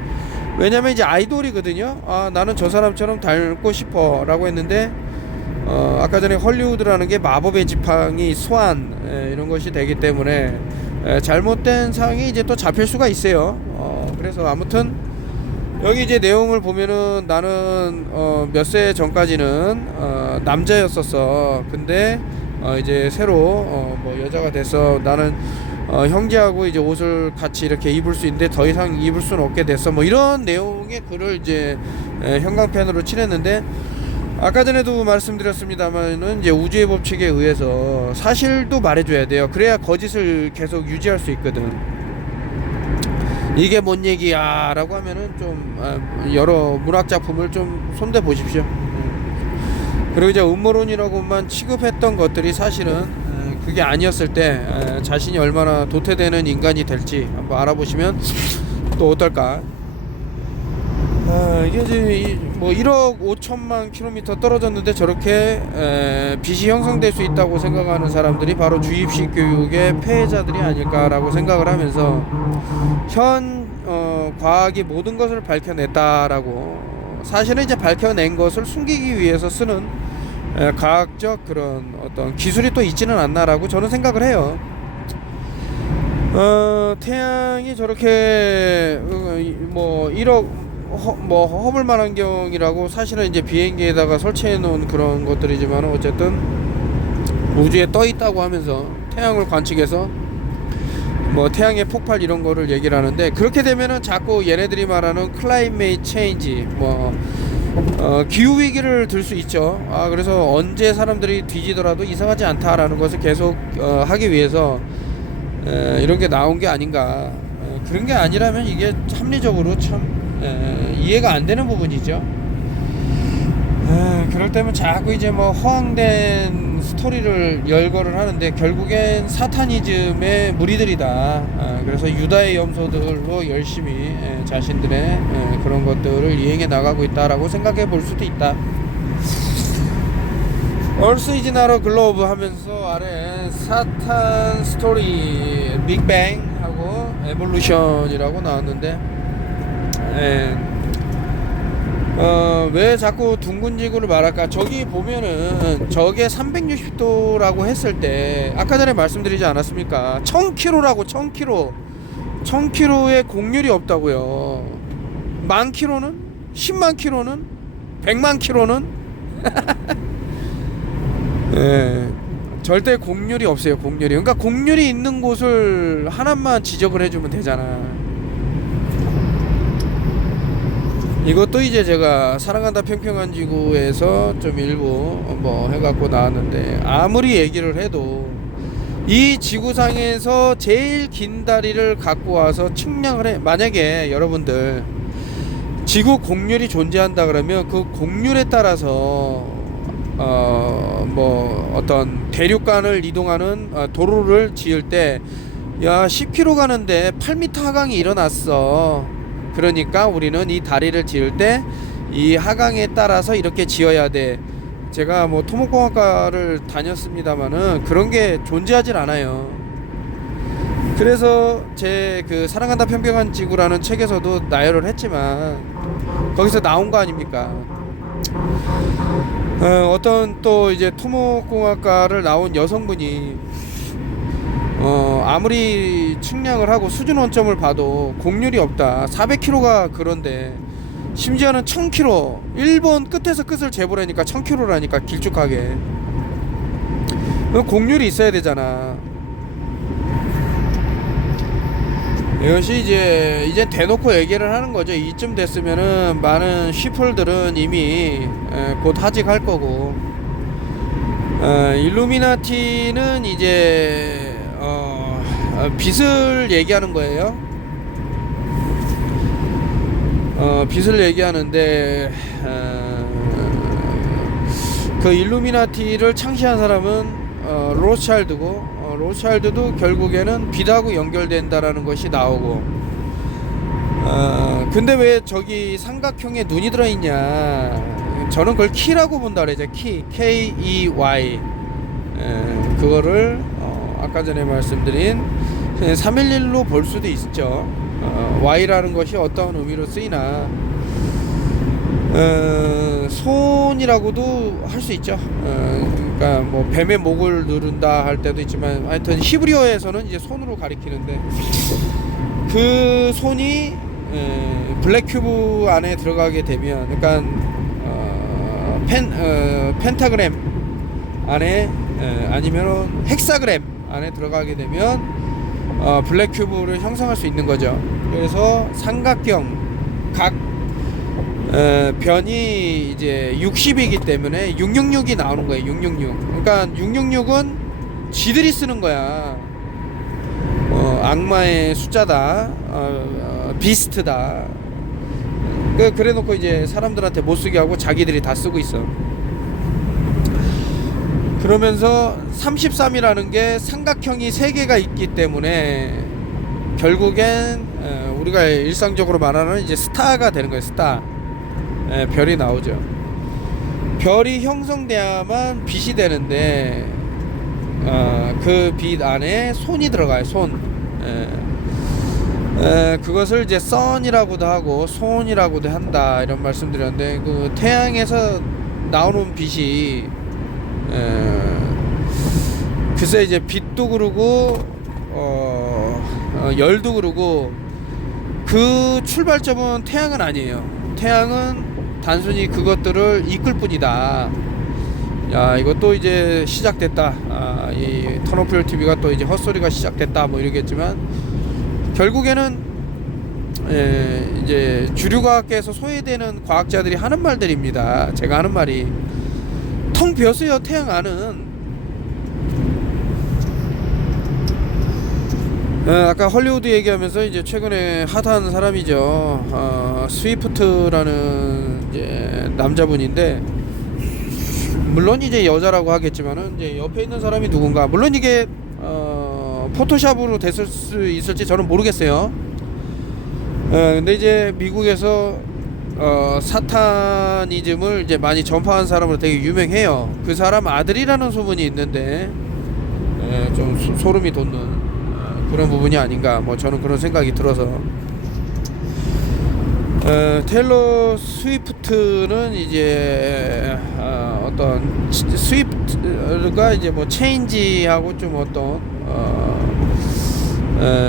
왜냐면 이제 아이돌이거든요. 나는 저 사람처럼 닮고 싶어 라고 했는데, 아까 전에 헐리우드라는 게 마법의 지팡이, 스완, 이런 것이 되기 때문에 잘못된 상이 이제 또 잡힐 수가 있어요. 그래서 아무튼 여기 이제 내용을 보면은, 나는 몇 세 전까지는 남자였었어. 근데 이제 새로 뭐 여자가 돼서 나는 형제하고 이제 옷을 같이 이렇게 입을 수 있는데 더 이상 입을 수는 없게 됐어. 뭐 이런 내용의 글을 이제 형광펜으로 칠했는데, 아까 전에도 말씀드렸습니다만은 이제 우주의 법칙에 의해서 사실도 말해줘야 돼요. 그래야 거짓을 계속 유지할 수 있거든. 이게 뭔 얘기야 라고 하면은 좀 여러 문학 작품을 좀 손대 보십시오. 그리고 이제 음모론이라고만 취급했던 것들이 사실은 그게 아니었을 때 자신이 얼마나 도태되는 인간이 될지 한번 알아보시면 또 어떨까. 이게 이제 뭐 1억 5천만 킬로미터 떨어졌는데 저렇게 빛이 형성될 수 있다고 생각하는 사람들이 바로 주입식 교육의 폐해자들이 아닐까라고 생각을 하면서, 현 과학이 모든 것을 밝혀냈다라고, 사실은 이제 밝혀낸 것을 숨기기 위해서 쓰는 과학적 그런 어떤 기술이 또 있지는 않나라고 저는 생각을 해요. 태양이 저렇게 뭐 1억 허블 만환경이라고 사실은 이제 비행기에다가 설치해 놓은 그런 것들이지만, 어쨌든 우주에 떠 있다고 하면서 태양을 관측해서 뭐 태양의 폭발 이런 거를 얘기를 하는데, 그렇게 되면은 자꾸 얘네들이 말하는 클라이메이트 체인지, 뭐 기후 위기를 들 수 있죠. 그래서 언제 사람들이 뒤지더라도 이상하지 않다라는 것을 계속 하기 위해서 이런 게 나온 게 아닌가. 그런 게 아니라면 이게 합리적으로 참 이해가 안 되는 부분이죠. 그럴 때면 자꾸 이제 뭐 허황된 스토리를 열거를 하는데 결국엔 사타니즘의 무리들이다. 그래서 유다의 염소들로 열심히 자신들의 그런 것들을 이행해 나가고 있다라고 생각해 볼 수도 있다. 얼스 이즈 나로 글로브 하면서 아래 사탄 스토리 빅뱅 하고 에볼루션이라고 나왔는데, 왜 자꾸 둥근 지구를 말할까? 저기 보면은 저게 360도라고 했을 때 아까 전에 말씀드리지 않았습니까? 1000km라고. 1000km의 곡률이 없다고요. 10,000km는? 10만 km는? 100만 km는? 절대 곡률이 없어요. 곡률이. 그러니까 곡률이 있는 곳을 하나만 지적을 해주면 되잖아. 이것도 이제 제가 사랑한다 평평한 지구에서 좀 일부 뭐 해갖고 나왔는데, 아무리 얘기를 해도 이 지구상에서 제일 긴 다리를 갖고 와서 측량을 해. 만약에 여러분들 지구 곡률이 존재한다 그러면 그 곡률에 따라서 뭐 어떤 대륙간을 이동하는 도로를 지을 때, 야 10km 가는데 8m 하강이 일어났어. 그러니까 우리는 이 다리를 지을 때 이 하강에 따라서 이렇게 지어야 돼. 제가 뭐 토목공학과를 다녔습니다만은 그런 게 존재하질 않아요. 그래서 제 그 사랑한다 평평한 지구라는 책에서도 나열을 했지만 거기서 나온 거 아닙니까? 어떤 또 이제 토목공학과를 나온 여성분이 아무리 측량을 하고 수준 원점을 봐도 곡률이 없다. 400km가 그런데 심지어는 1000km, 일본 끝에서 끝을 재보라니까 1000km라니까 길쭉하게. 곡률이 있어야 되잖아. 이것이 이제 대놓고 얘기를 하는 거죠. 이쯤 됐으면은 많은 쉬플들은 이미 곧 하직할 거고, 일루미나티는 이제 빛을 얘기하는 거예요. 빛을 얘기하는데, 그 일루미나티를 창시한 사람은 로스차일드고, 로스차일드도 결국에는 빛하고 연결된다라는 것이 나오고, 근데 왜 저기 삼각형에 눈이 들어있냐? 저는 그걸 키라고 본다 그러죠. 키, K-E-Y. 그거를 아까 전에 말씀드린 311로 볼 수도 있죠. Y라는 것이 어떤 의미로 쓰이나, 손이라고도 할 수 있죠. 그러니까 뭐 뱀의 목을 누른다 할 때도 있지만, 하여튼 히브리어에서는 이제 손으로 가리키는데, 그 손이 블랙 큐브 안에 들어가게 되면, 그러니까 펜타그램 안에, 아니면 헥사그램 안에 들어가게 되면 블랙 큐브를 형성할 수 있는 거죠. 그래서 삼각형 각 변이 이제 60이기 때문에 666이 나오는 거예요. 666. 그러니까 666은 지들이 쓰는 거야. 악마의 숫자다. 비스트다. 그래 놓고 이제 사람들한테 못 쓰게 하고 자기들이 다 쓰고 있어. 그러면서 33이라는 게 삼각형이 3개가 있기 때문에 결국엔 우리가 일상적으로 말하는 이제 스타가 되는 거예요. 스타. 별이 나오죠. 별이 형성돼야만 빛이 되는데, 그 빛 안에 손이 들어가요. 손. 그것을 이제 선이라고도 하고 손이라고도 한다, 이런 말씀드렸는데, 그 태양에서 나오는 빛이 글쎄 이제 빛도 그러고 열도 그러고, 그 출발점은 태양은 아니에요. 태양은 단순히 그것들을 이끌 뿐이다. 야, 이것도 이제 시작됐다. 이 턴오프열 TV가 또 이제 헛소리가 시작됐다 뭐 이러겠지만, 결국에는 이제 주류과학계에서 소외되는 과학자들이 하는 말들입니다. 제가 하는 말이 텅 비었어요. 태양 안은 아까 헐리우드 얘기하면서 이제 최근에 핫한 사람이죠. 스위프트라는 이제 남자분인데, 물론 이제 여자라고 하겠지만은 이제 옆에 있는 사람이 누군가, 물론 이게 포토샵으로 됐을 수 있을지 저는 모르겠어요. 근데 이제 미국에서 사타니즘을 이제 많이 전파한 사람으로 되게 유명해요. 그 사람 아들이라는 소문이 있는데, 좀 소름이 돋는 그런 부분이 아닌가, 뭐 저는 그런 생각이 들어서. 테일러 스위프트는 이제 어떤 스위프트가 이제 뭐 체인지하고 좀 어떤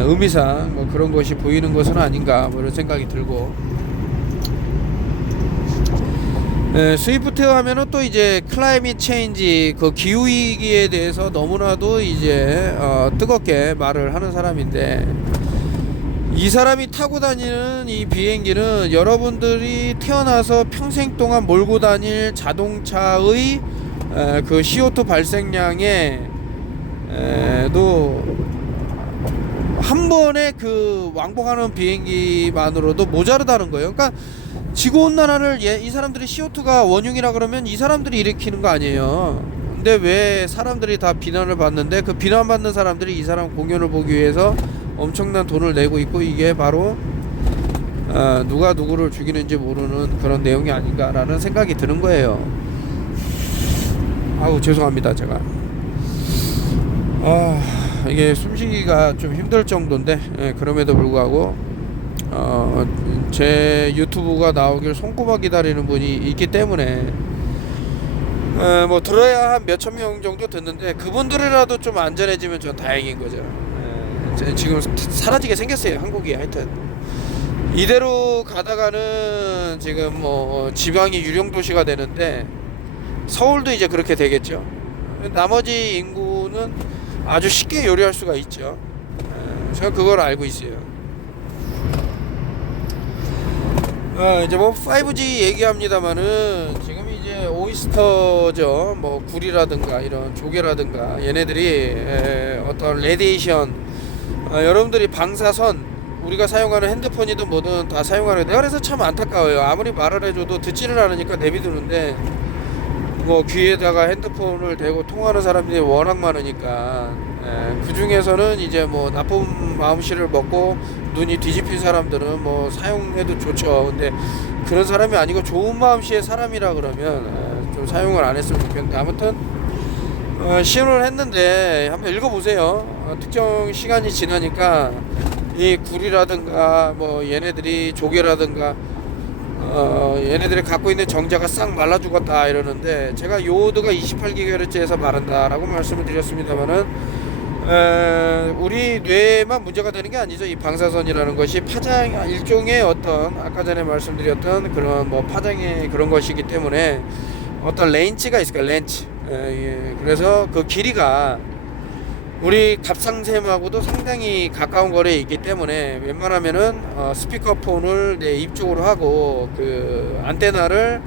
의미상 뭐 그런 것이 보이는 것은 아닌가, 뭐 이런 생각이 들고. 스위프트 하면은 또 이제 클라이밋 체인지, 그 기후 위기에 대해서 너무나도 이제 뜨겁게 말을 하는 사람인데, 이 사람이 타고 다니는 이 비행기는 여러분들이 태어나서 평생 동안 몰고 다닐 자동차의 그 CO2 발생량에 도 한 번에 그 왕복하는 비행기만으로도 모자르다는 거예요. 그러니까 지구온난화를 이 사람들이 CO2가 원흉이라 그러면 이 사람들이 일으키는 거 아니에요. 근데 왜 사람들이 다 비난을 받는데, 그 비난받는 사람들이 이 사람 공연을 보기 위해서 엄청난 돈을 내고 있고, 이게 바로 누가 누구를 죽이는지 모르는 그런 내용이 아닌가라는 생각이 드는 거예요. 아우 죄송합니다. 제가 이게 숨쉬기가 좀 힘들 정도인데, 그럼에도 불구하고 제 유튜브가 나오길 손꼽아 기다리는 분이 있기 때문에 뭐 들어야 한 몇천 명 정도 듣는데, 그분들이라도 좀 안전해지면 전 다행인 거죠. 지금 사라지게 생겼어요, 한국이. 하여튼 이대로 가다가는 지금 뭐 지방이 유령 도시가 되는데, 서울도 이제 그렇게 되겠죠. 나머지 인구는 아주 쉽게 요리할 수가 있죠. 제가 그걸 알고 있어요. 이제 뭐 5G 얘기합니다만은, 지금 이제 오이스터죠. 뭐 굴이라든가 이런 조개라든가, 얘네들이 어떤 레디에이션, 여러분들이 방사선, 우리가 사용하는 핸드폰이든 뭐든 다 사용하는, 내가 그래서 참 안타까워요. 아무리 말을 해줘도 듣지를 않으니까 내비두는데, 뭐 귀에다가 핸드폰을 대고 통화하는 사람들이 워낙 많으니까, 그 중에서는 이제 뭐 나쁜 마음씨를 먹고 눈이 뒤집힌 사람들은 뭐 사용해도 좋죠. 근데 그런 사람이 아니고 좋은 마음씨의 사람이라 그러면 좀 사용을 안 했으면 좋겠는데, 아무튼 시연을 했는데 한번 읽어보세요. 특정 시간이 지나니까 이 굴이라든가 뭐 얘네들이 조개라든가 얘네들이 갖고 있는 정자가 싹 말라 죽었다 이러는데, 제가 요오드가 28GHz에서 마른다 라고 말씀을 드렸습니다만은, 우리 뇌에만 문제가 되는 게 아니죠. 이 방사선이라는 것이 파장, 일종의 어떤 아까 전에 말씀드렸던 그런 뭐 파장의 그런 것이기 때문에 어떤 렌치가 있을까요? 렌치. 그래서 그 길이가 우리 갑상샘하고도 상당히 가까운 거리에 있기 때문에, 웬만하면은 스피커폰을 내 입 쪽으로 하고 그 안테나를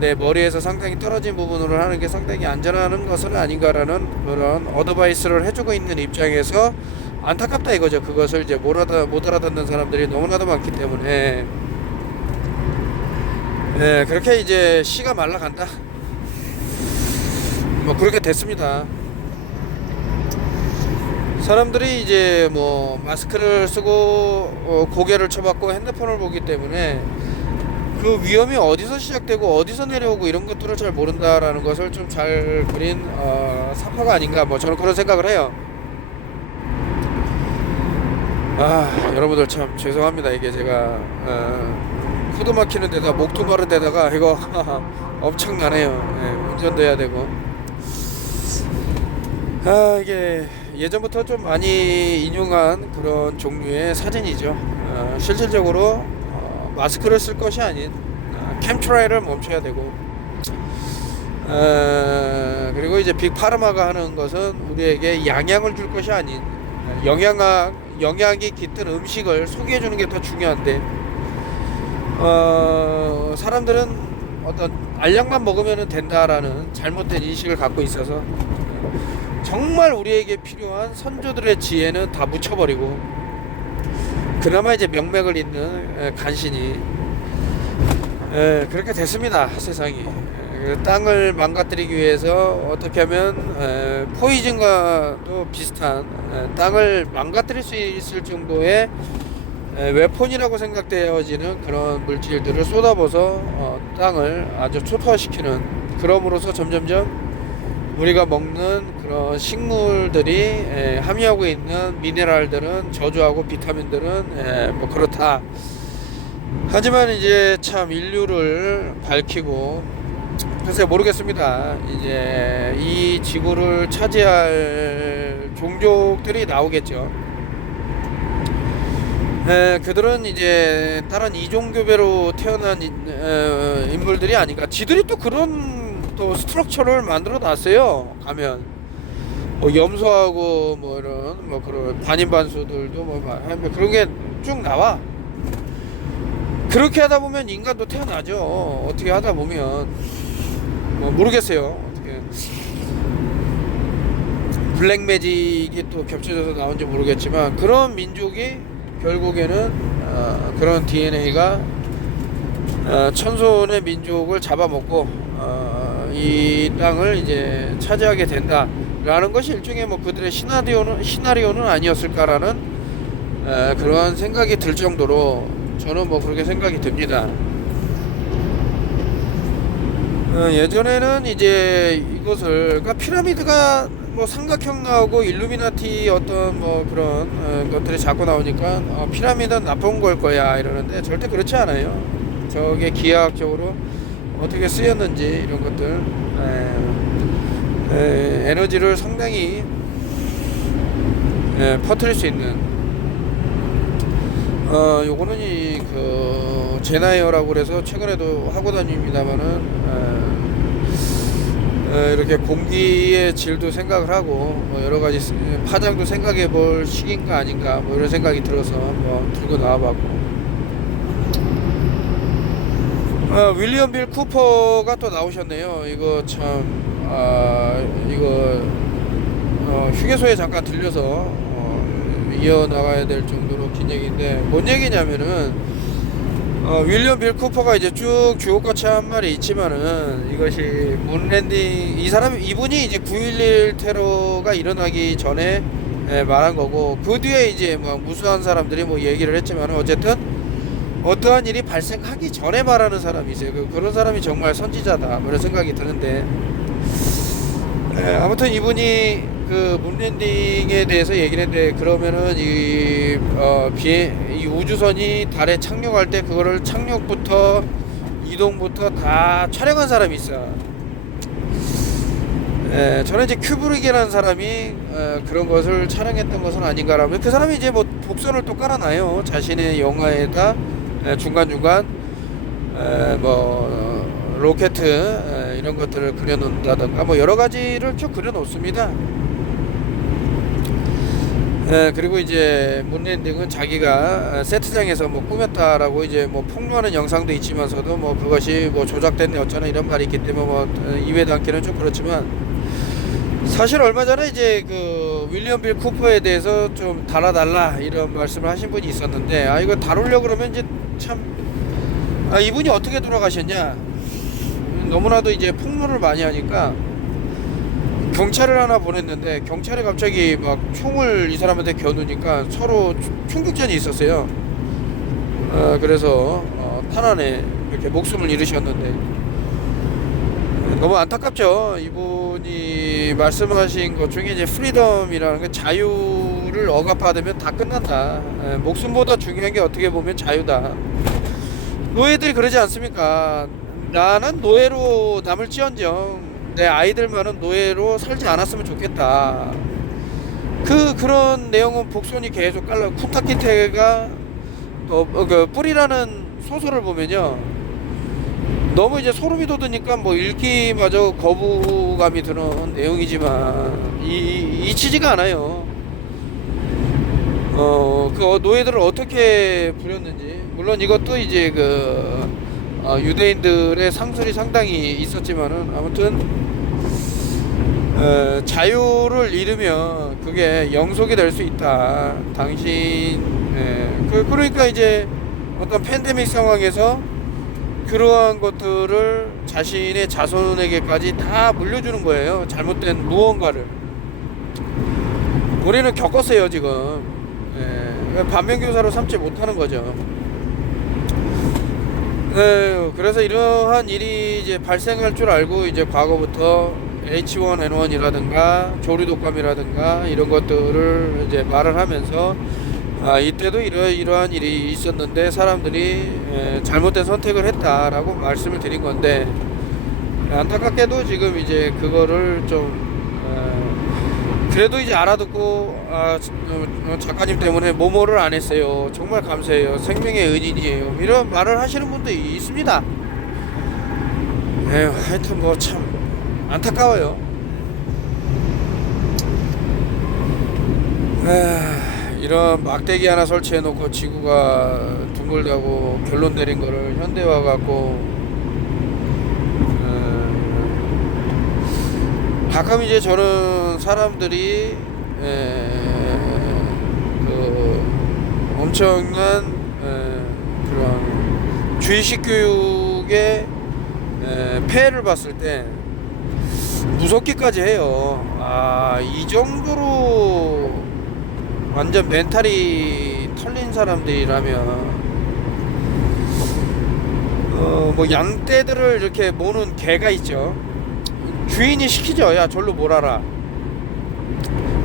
내 머리에서 상당히 떨어진 부분으로 하는 게 상당히 안전한 것은 아닌가라는 그런 어드바이스를 해주고 있는 입장에서 안타깝다 이거죠. 그것을 이제 못 알아듣는 사람들이 너무나도 많기 때문에, 그렇게 이제 씨가 말라간다, 뭐 그렇게 됐습니다. 사람들이 이제 뭐 마스크를 쓰고 고개를 쳐박고 핸드폰을 보기 때문에 그 위험이 어디서 시작되고 어디서 내려오고 이런 것들을 잘 모른다라는 것을 좀 잘 그린 사파가 아닌가, 뭐 저는 그런 생각을 해요. 여러분들 참 죄송합니다. 이게 제가 코도 막히는 데다 목도 마른 데다가 이거 엄청나네요. 운전도 해야 되고. 이게 예전부터 좀 많이 인용한 그런 종류의 사진이죠. 실질적으로 마스크를 쓸 것이 아닌 캠트라이를 멈춰야 되고, 그리고 이제 빅파르마가 하는 것은 우리에게 양약을 줄 것이 아닌 영양이 깃든 음식을 소개해 주는 게 더 중요한데, 사람들은 어떤 알약만 먹으면 된다라는 잘못된 인식을 갖고 있어서 정말 우리에게 필요한 선조들의 지혜는 다 묻혀버리고 그나마 이제 명맥을 잇는 간신히 그렇게 됐습니다. 세상이. 땅을 망가뜨리기 위해서 어떻게 하면 포이즌과도 비슷한 땅을 망가뜨릴 수 있을 정도의 웨폰이라고 생각되어지는 그런 물질들을 쏟아부어서 땅을 아주 초토화시키는, 그럼으로써 점점점 우리가 먹는 그런 식물들이 함유하고 있는 미네랄들은, 저주하고 비타민들은 뭐 그렇다. 하지만 이제 참 인류를 밝히고, 글쎄 모르겠습니다. 이제 이 지구를 차지할 종족들이 나오겠죠. 그들은 이제 다른 이종교배로 태어난 인물들이 아닌가. 지들이 또 그런 또 스트럭처를 만들어 놨어요. 가면 뭐 염소하고 뭐 이런 뭐 그런 반인반수들도 뭐 그런 게 쭉 나와. 그렇게 하다 보면 인간도 태어나죠. 어떻게 하다 보면 뭐 모르겠어요. 어떻게 블랙 매직이 또 겹쳐져서 나온지 모르겠지만, 그런 민족이 결국에는 그런 DNA가 천손의 민족을 잡아먹고 이 땅을 이제 차지하게 된다라는 것이 일종의 뭐 그들의 시나리오는 아니었을까라는 그런 생각이 들 정도로 저는 뭐 그렇게 생각이 듭니다. 예전에는 이제 이것을, 그러니까 피라미드가 뭐 삼각형 나오고 일루미나티 어떤 뭐 그런 것들이 자꾸 나오니까 피라미드는 나쁜 걸 거야 이러는데, 절대 그렇지 않아요. 저게 기하학적으로 어떻게 쓰였는지 이런 것들, 에너지를 상당히 퍼뜨릴 수 있는, 요거는 그 제나이어라고 그래서 최근에도 하고 다닙니다만은 이렇게 공기의 질도 생각을 하고 뭐 여러 가지 파장도 생각해 볼 시기인가 아닌가 뭐 이런 생각이 들어서 뭐 들고 나와봤고, 윌리엄 빌 쿠퍼가 또 나오셨네요. 이거 참 이거 휴게소에 잠깐 들려서 이어나가야 될 정도로 긴 얘기인데, 뭔 얘기냐면은 윌리엄 빌 쿠퍼가 이제 쭉 주옥같이 한 말이 있지만은, 이것이 문랜딩, 이분이 이제 9.11 테러가 일어나기 전에 말한 거고, 그 뒤에 이제 뭐 무수한 사람들이 뭐 얘기를 했지만은, 어쨌든 어떠한 일이 발생하기 전에 말하는 사람이 있어요. 그런 사람이 정말 선지자다 뭐 이런 생각이 드는데, 아무튼 이분이 그 문랜딩에 대해서 얘기를 했는데, 그러면은 이 우주선이 달에 착륙할 때 그거를 착륙부터 이동부터 다 촬영한 사람이 있어. 저는 이제 큐브릭이라는 사람이 그런 것을 촬영했던 것은 아닌가라면, 그 사람이 이제 뭐 복선을 또 깔아놔요. 자신의 영화에다 중간중간 뭐 로켓 이런 것들을 그려놓는다던가 뭐 여러 가지를 쭉 그려놓습니다. 그리고 이제 문랜딩은 자기가 세트장에서 뭐 꾸몄다라고 이제 뭐 폭로하는 영상도 있지만서도 뭐 그것이 뭐 조작됐네 어쩌나 이런 말이 있기 때문에 뭐 입에 담기는 좀 그렇지만, 사실 얼마 전에 이제 그 윌리엄 빌 쿠퍼에 대해서 좀 달아달라 이런 말씀을 하신 분이 있었는데, 이거 다루려고 그러면 이제 참 이분이 어떻게 돌아가셨냐, 너무나도 이제 폭로를 많이 하니까 경찰을 하나 보냈는데, 경찰이 갑자기 막 총을 이 사람한테 겨누니까 서로 총격전이 있었어요. 그래서 탄환에 이렇게 목숨을 잃으셨는데, 너무 안타깝죠. 이분이 말씀하신 것 중에 이제 프리덤이라는 게, 자유를 억압받으면 다 끝난다. 목숨보다 중요한 게 어떻게 보면 자유다. 노예들이 그러지 않습니까? 나는 노예로 남을지언정 내 아이들만은 노예로 살지 않았으면 좋겠다. 그런 내용은 복선이 계속 깔라. 쿠타키테가 또 그 뿌리라는 소설을 보면요, 너무 이제 소름이 돋으니까 뭐 읽기마저 거부감이 드는 내용이지만 잊히지가 않아요. 그 노예들을 어떻게 부렸는지. 물론 이것도 이제 그 유대인들의 상술이 상당히 있었지만은, 아무튼 자유를 잃으면 그게 영속이 될 수 있다. 그러니까 이제 어떤 팬데믹 상황에서 그러한 것들을 자신의 자손에게까지 다 물려주는 거예요. 잘못된 무언가를. 우리는 겪었어요, 지금. 반면교사로 삼지 못하는 거죠. 그래서 이러한 일이 이제 발생할 줄 알고 이제 과거부터 H1N1이라든가 조류독감이라든가 이런 것들을 이제 말을 하면서 이때도 이러한 일이 있었는데 사람들이 잘못된 선택을 했다라고 말씀을 드린 건데, 안타깝게도 지금 이제 그거를 좀 그래도 이제 알아듣고 작가님 때문에 뭐뭐를 안 했어요, 정말 감사해요, 생명의 은인이에요, 이런 말을 하시는 분도 있습니다. 하여튼 뭐 참 안타까워요. 이런 막대기 하나 설치해 놓고 지구가 둥글다고 결론 내린 거를 현대화 갖고 가끔 이제 저는 사람들이 그 엄청난 그런 주의식 교육의 폐해를 봤을 때 무섭기까지 해요. 이 정도로 완전 멘탈이 털린 사람들이라면 뭐 양떼들을 이렇게 모는 개가 있죠. 주인이 시키죠. 야, 절로 몰아라.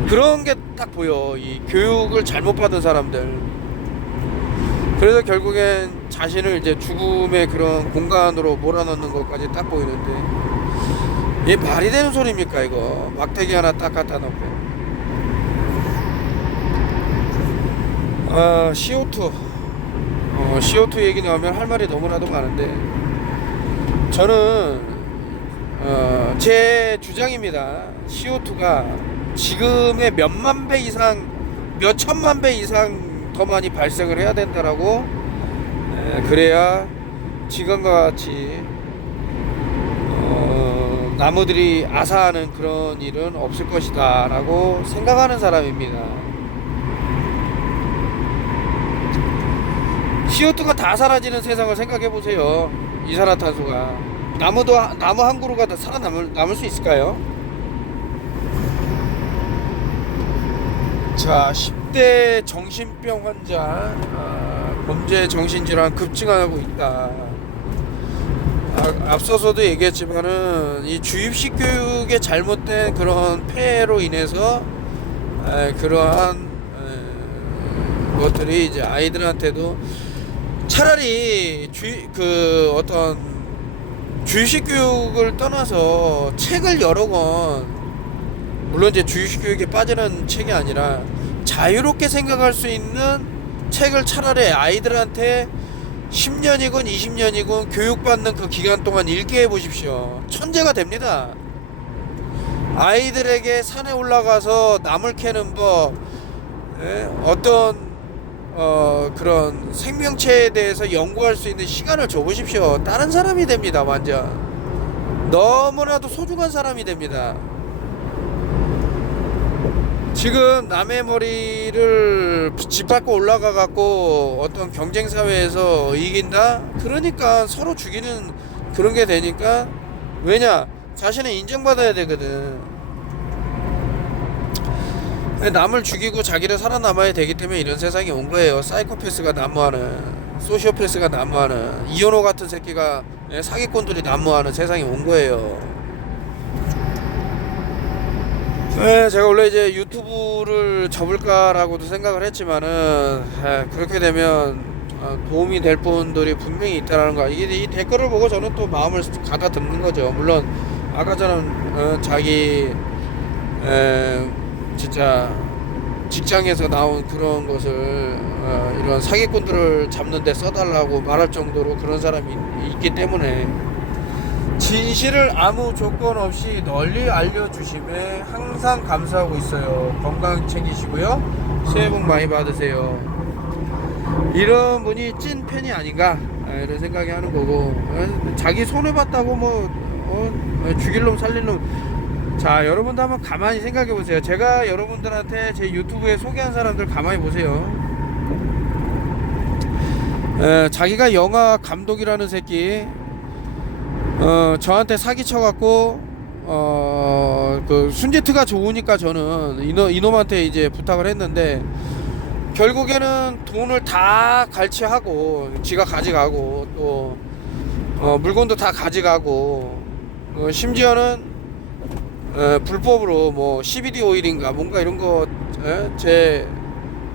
그런 게 딱 보여, 이 교육을 잘못 받은 사람들. 그래서 결국엔 자신을 이제 죽음의 그런 공간으로 몰아넣는 것까지 딱 보이는데, 이게 말이 되는 소리입니까 이거? 막대기 하나 딱 갖다 놓고. CO2 CO2 얘기 나오면 할 말이 너무나도 많은데, 저는 제 주장입니다. CO2가 지금의 몇만 배 이상, 몇 천만 배 이상 더 많이 발생을 해야 된다라고, 그래야 지금과 같이 나무들이 아사하는 그런 일은 없을 것이다 라고 생각하는 사람입니다. CO2가 다 사라지는 세상을 생각해 보세요. 이산화탄소가. 나무 한 그루가 다 살아남을 수 있을까요? 자, 10대 정신병 환자, 범죄 정신질환 급증하고 있다. 앞서서도 얘기했지만은 이 주입식 교육의 잘못된 그런 폐해로 인해서 그러한 것들이 이제 아이들한테도, 차라리 어떤 주입식 교육을 떠나서 책을 여러 권, 물론 이제 주입식 교육에 빠지는 책이 아니라 자유롭게 생각할 수 있는 책을 차라리 아이들한테 10년이건 20년이건 교육받는 그 기간 동안 읽게 해보십시오. 천재가 됩니다. 아이들에게 산에 올라가서 나물 캐는 법, 어떤 그런 생명체에 대해서 연구할 수 있는 시간을 줘보십시오. 다른 사람이 됩니다. 완전 너무나도 소중한 사람이 됩니다. 지금 남의 머리를 짓밟고 올라가 갖고 어떤 경쟁 사회에서 이긴다? 그러니까 서로 죽이는 그런 게 되니까, 왜냐? 자신은 인정받아야 되거든. 남을 죽이고 자기를 살아남아야 되기 때문에 이런 세상이 온 거예요. 사이코패스가 난무하는, 소시오패스가 난무하는, 이현호 같은 새끼가, 사기꾼들이 난무하는 세상이 온 거예요. 제가 원래 이제 유튜브를 접을까라고도 생각을 했지만은, 그렇게 되면 도움이 될 분들이 분명히 있다라는 거. 이게 이 댓글을 보고 저는 또 마음을 가다듬는 거죠. 물론 아까 저는 자기 진짜 직장에서 나온 그런 것을 이런 사기꾼들을 잡는데 써달라고 말할 정도로 그런 사람이 있기 때문에, 진실을 아무 조건 없이 널리 알려주심에 항상 감사하고 있어요. 건강 챙기시고요. 새해 복 많이 받으세요. 이런 분이 찐 팬이 아닌가, 이런 생각이 하는 거고, 자기 손해봤다고 뭐 죽일 놈 살릴 놈, 자, 여러분도 한번 가만히 생각해 보세요. 제가 여러분들한테 제 유튜브에 소개한 사람들 가만히 보세요. 자기가 영화 감독이라는 새끼 저한테 사기쳐갖고 그 순제트가 좋으니까 저는 이놈한테 이제 부탁을 했는데, 결국에는 돈을 다 갈취하고 지가 가져가고 또 물건도 다 가져가고 심지어는 불법으로 뭐 CBD 오일인가 뭔가 이런 거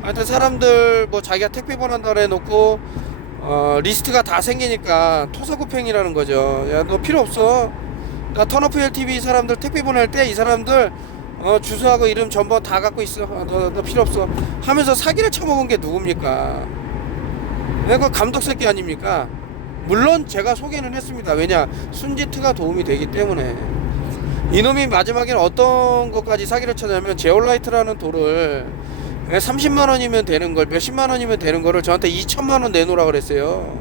하여튼 사람들 뭐 자기가 택배 보낸다고 해놓고 리스트가 다 생기니까 토사구팽이라는 거죠. 야, 너 필요 없어. 나 턴오프 LTV 사람들 택배 보낼 때 이 사람들 주소하고 이름 전부 다 갖고 있어. 너 필요 없어 하면서 사기를 쳐먹은 게 누굽니까? 그 감독 새끼 아닙니까? 물론 제가 소개는 했습니다. 왜냐, 순지트가 도움이 되기 때문에. 이놈이 마지막에는 어떤 것까지 사기를 쳤냐면, 제올라이트라는 돌을 30만원이면 되는 걸, 몇십만원이면 되는 거를 저한테 2천만원 내놓으라 그랬어요.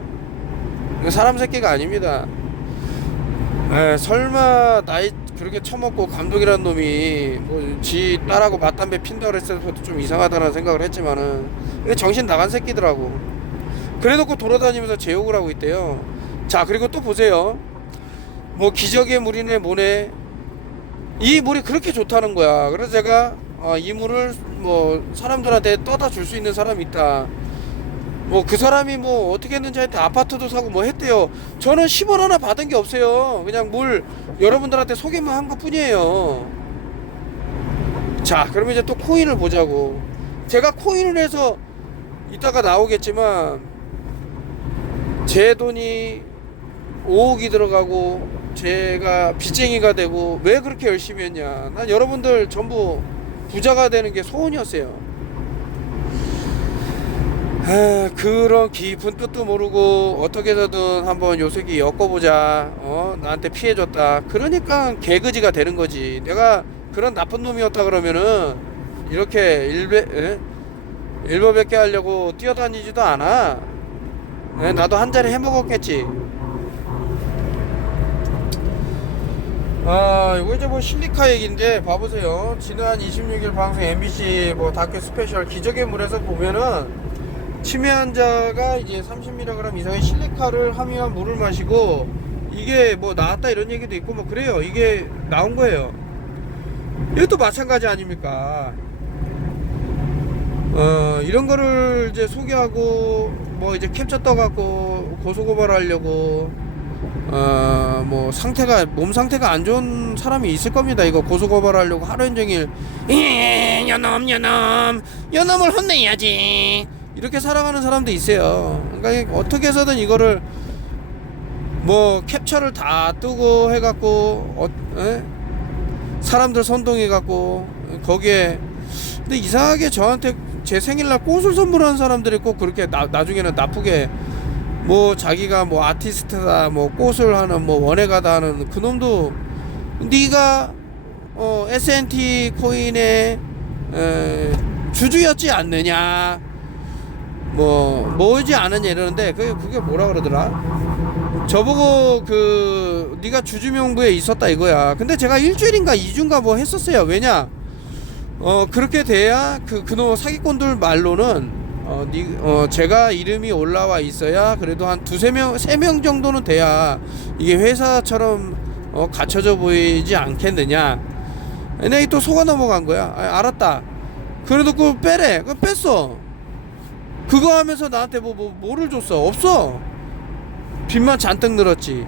사람 새끼가 아닙니다. 설마 나이 그렇게 처먹고 감독이라는 놈이 뭐 지 딸하고 맞담배 핀다 그랬을 때부터 좀 이상하다는 생각을 했지만은 정신 나간 새끼더라고. 그래놓고 돌아다니면서 제욕을 하고 있대요. 자, 그리고 또 보세요. 뭐 기적의 물이네 뭐네, 이 물이 그렇게 좋다는 거야. 그래서 제가 이 물을 뭐 사람들한테 떠다 줄 수 있는 사람이 있다. 뭐 그 사람이 뭐 어떻게 했는지 하여튼 아파트도 사고 뭐 했대요. 저는 10원 하나 받은 게 없어요. 그냥 물 여러분들한테 소개만 한 것 뿐이에요. 자, 그러면 이제 또 코인을 보자고. 제가 코인을 해서 이따가 나오겠지만 제 돈이 5억이 들어가고 제가 빚쟁이가 되고 왜 그렇게 열심히 했냐. 난 여러분들 전부 부자가 되는 게 소원이었어요. 그런 깊은 뜻도 모르고 어떻게 해서든 한번 요 새끼 엮어보자. 나한테 피해줬다. 그러니까 개그지가 되는 거지. 내가 그런 나쁜 놈이었다 그러면은 이렇게 일버백게 하려고 뛰어다니지도 않아. 나도 한 잔에 해먹었겠지. 이거 이제 뭐 실리카 얘기인데 봐보세요. 지난 26일 방송 MBC 뭐 다큐 스페셜 기적의 물에서 보면은 치매 환자가 이제 30mg 이상의 실리카를 함유한 물을 마시고 이게 뭐 나왔다 이런 얘기도 있고 뭐 그래요. 이게 나온 거예요. 이것도 마찬가지 아닙니까? 이런 거를 이제 소개하고 뭐 이제 캡처 떠갖고 고소고발하려고 뭐 몸 상태가 안 좋은 사람이 있을 겁니다. 이거 고소고발하려고 하루 종일 연놈을 혼내야지 이렇게 살아가는 사람도 있어요. 그러니까 어떻게 해서든 이거를 뭐 캡처를 다 뜨고 해갖고 사람들 선동해갖고 거기에. 근데 이상하게 저한테 제 생일날 꽃을 선물하는 사람들이 꼭 그렇게 나중에는 나쁘게 뭐 자기가 뭐 아티스트다 뭐 꽃을 하는 뭐 원예가다 하는 그놈도 네가 S&T 코인의 주주였지 않느냐 뭐지 않느냐 이러는데 그게 뭐라 그러더라. 저보고 네가 주주 명부에 있었다 이거야. 근데 제가 일주일인가 2주인가 뭐 했었어요. 왜냐 그렇게 돼야 그놈 사기꾼들 말로는 제가 이름이 올라와 있어야 그래도 한 3명 정도는 돼야 이게 회사처럼 갖춰져 보이지 않겠느냐. 근데 또 속아 넘어간 거야. 알았다. 그래도 그거 빼래. 그거 뺐어. 그거 하면서 나한테 뭐를 줬어? 없어. 빚만 잔뜩 늘었지.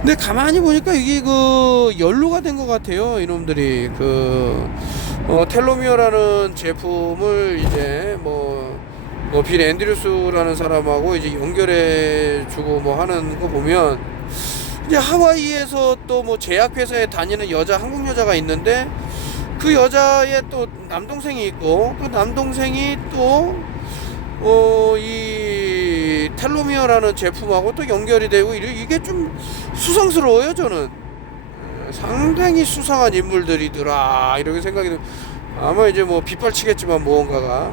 근데 가만히 보니까 이게 연루가 된 것 같아요. 이놈들이 텔로미어라는 제품을 이제 빌 앤드류스라는 사람하고 이제 연결해 주고 뭐 하는 거 보면 이제 하와이에서 또 뭐 제약회사에 다니는 한국 여자가 있는데 그 여자의 또 남동생이 있고 그 남동생이 또 이 텔로미어라는 제품하고 또 연결이 되고 이게 좀 수상스러워요. 저는 상당히 수상한 인물들이더라 이렇게 생각이 듭니다. 아마 이제 뭐 빗발치겠지만 무언가가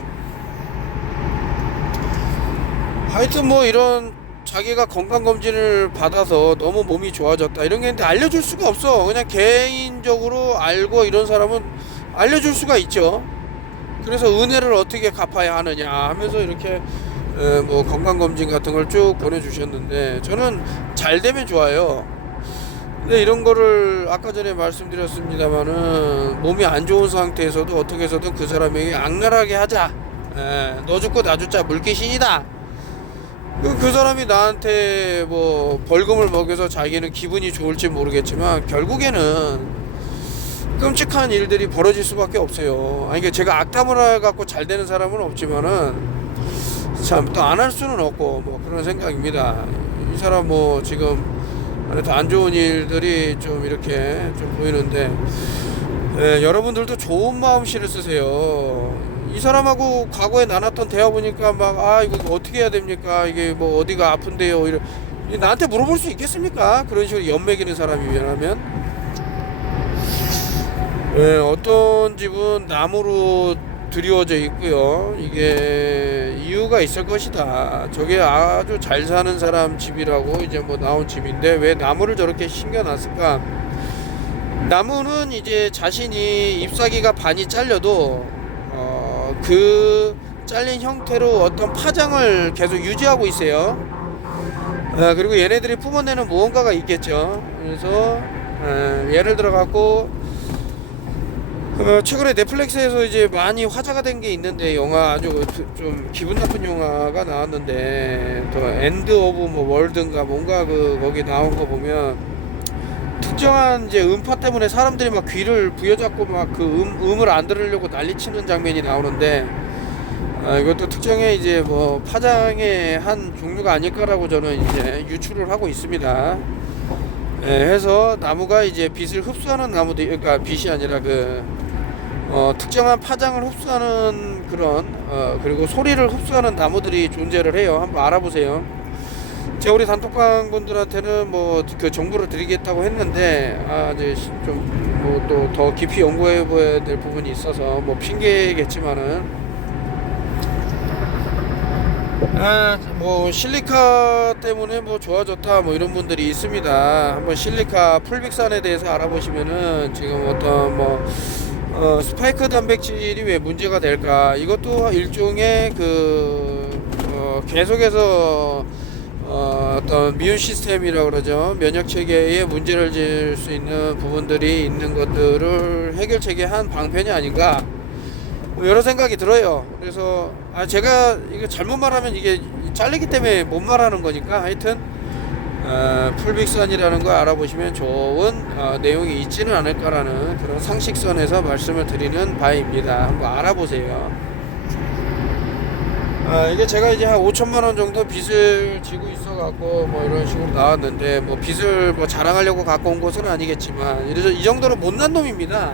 하여튼 뭐 이런 자기가 건강검진을 받아서 너무 몸이 좋아졌다 이런 게 있는데 알려줄 수가 없어. 그냥 개인적으로 알고 이런 사람은 알려줄 수가 있죠. 그래서 은혜를 어떻게 갚아야 하느냐 하면서 이렇게 뭐 건강검진 같은 걸 쭉 보내주셨는데 저는 잘 되면 좋아요. 근데 이런 거를 아까 전에 말씀드렸습니다만은 몸이 안 좋은 상태에서도 어떻게 해서든 그 사람에게 악랄하게 하자. 너 죽고 나 죽자 물귀신이다. 그 사람이 나한테 뭐 벌금을 먹여서 자기는 기분이 좋을지 모르겠지만 결국에는 끔찍한 일들이 벌어질 수밖에 없어요. 아니 제가 악담을 해갖고 잘 되는 사람은 없지만은 참 또 안 할 수는 없고 뭐 그런 생각입니다. 이 사람 뭐 지금 안 좋은 일들이 좀 이렇게 좀 보이는데 여러분들도 좋은 마음씨를 쓰세요. 이 사람하고 과거에 나눴던 대화 보니까 막 이거 어떻게 해야 됩니까? 이게 뭐 어디가 아픈데요? 이런 나한테 물어볼 수 있겠습니까? 그런 식으로 연맥이는 사람이라면 어떤 집은 나무로 드리워져 있고요. 이게 이유가 있을 것이다. 저게 아주 잘 사는 사람 집이라고 이제 뭐 나온 집인데 왜 나무를 저렇게 심겨놨을까? 나무는 이제 자신이 잎사귀가 반이 잘려도 그 잘린 형태로 어떤 파장을 계속 유지하고 있어요. 그리고 얘네들이 뿜어내는 무언가가 있겠죠. 그래서 예를 들어 갖고 최근에 넷플릭스에서 이제 많이 화제가 된 게 있는데 영화 아주 좀 기분 나쁜 영화가 나왔는데 또 엔드 오브 뭐 월드인가 뭔가 거기 나온 거 보면 특정한 이제 음파 때문에 사람들이 막 귀를 부여잡고 막 그 음을 안 들으려고 난리치는 장면이 나오는데 이것도 특정의 이제 뭐 파장의 한 종류가 아닐까라고 저는 이제 유추를 하고 있습니다. 해서 나무가 이제 빛을 흡수하는 나무도 그러니까 빛이 아니라 특정한 파장을 흡수하는 그런 그리고 소리를 흡수하는 나무들이 존재를 해요. 한번 알아보세요. 제가 우리 단톡방 분들한테는 뭐 그 정보를 드리겠다고 했는데 이제 좀 뭐 또 더 깊이 연구해 봐야 될 부분이 있어서 뭐 핑계겠지만은 뭐 실리카 때문에 뭐 좋아졌다 뭐 이런 분들이 있습니다. 한번 실리카 풀빅산에 대해서 알아보시면은 지금 어떤 뭐 스파이크 단백질이 왜 문제가 될까? 이것도 일종의 계속해서 어떤 미운 시스템이라고 그러죠. 면역 체계에 문제를 질 수 있는 부분들이 있는 것들을 해결책의 한 방편이 아닌가? 뭐 여러 생각이 들어요. 그래서 제가 이거 잘못 말하면 이게 잘리기 때문에 못 말하는 거니까 하여튼 풀빅산이라는 거 알아보시면 좋은 내용이 있지는 않을까라는 그런 상식선에서 말씀을 드리는 바입니다. 한번 알아보세요. 이게 제가 이제 한 5천만원 정도 빚을 지고 있어 갖고 뭐 이런 식으로 나왔는데 뭐 빚을 뭐 자랑하려고 갖고 온 것은 아니겠지만 이 정도로 못난 놈입니다.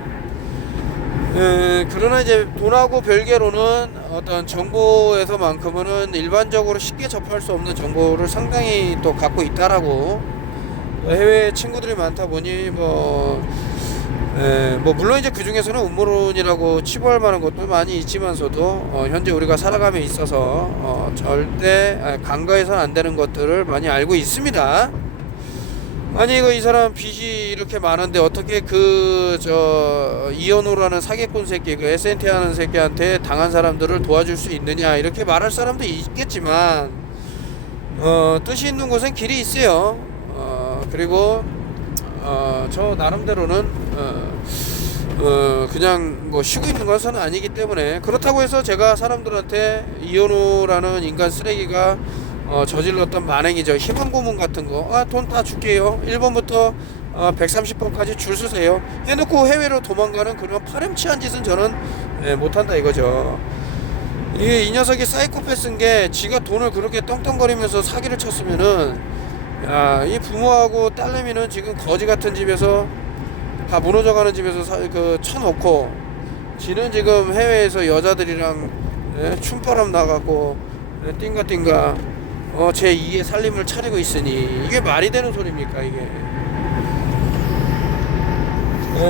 그러나 이제 돈하고 별개로는 어떤 정보에서만큼은 일반적으로 쉽게 접할 수 없는 정보를 상당히 또 갖고 있다라고 해외 친구들이 많다 보니 뭐 물론 이제 그 중에서는 음모론이라고 치부할 만한 것도 많이 있지만서도 현재 우리가 살아감에 있어서 절대 간과해서는 안 되는 것들을 많이 알고 있습니다. 아니 이 사람 빚이 이렇게 많은데 어떻게 이현우라는 사기꾼 새끼 SNT 하는 새끼한테 당한 사람들을 도와줄 수 있느냐 이렇게 말할 사람도 있겠지만 뜻이 있는 곳엔 길이 있어요. 그리고 저 나름대로는 그냥 뭐 쉬고 있는 것은 아니기 때문에 그렇다고 해서 제가 사람들한테 이현우라는 인간 쓰레기가 저질렀던 만행이죠. 희망 고문 같은 거 돈 다 줄게요 1번부터 130번까지 줄 서세요 해놓고 해외로 도망가는 그런 파렴치한 짓은 저는 못한다 이거죠. 이 녀석이 사이코패스인 게 지가 돈을 그렇게 떵떵거리면서 사기를 쳤으면은 이 부모하고 딸내미는 지금 거지 같은 집에서 다 무너져가는 집에서 쳐놓고 지는 지금 해외에서 여자들이랑 춤바람 나가고 띵가띵가 제 2의 살림을 차리고 있으니 이게 말이 되는 소리입니까 이게.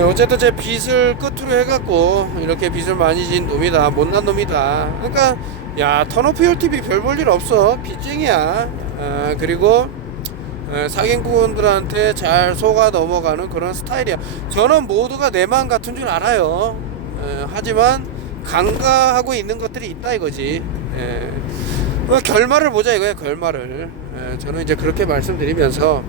어쨌든 제 빚을 끝으로 해갖고 이렇게 빚을 많이 진 놈이다. 못난 놈이다. 그러니까 야 턴오프 TV 별 볼 일 없어. 빚쟁이야. 그리고 사기꾼들한테 잘 속아 넘어가는 그런 스타일이야. 저는 모두가 내 마음 같은 줄 알아요. 하지만 간과하고 있는 것들이 있다 이거지. 결말을 보자 이거야. 결말을. 저는 이제 그렇게 말씀드리면서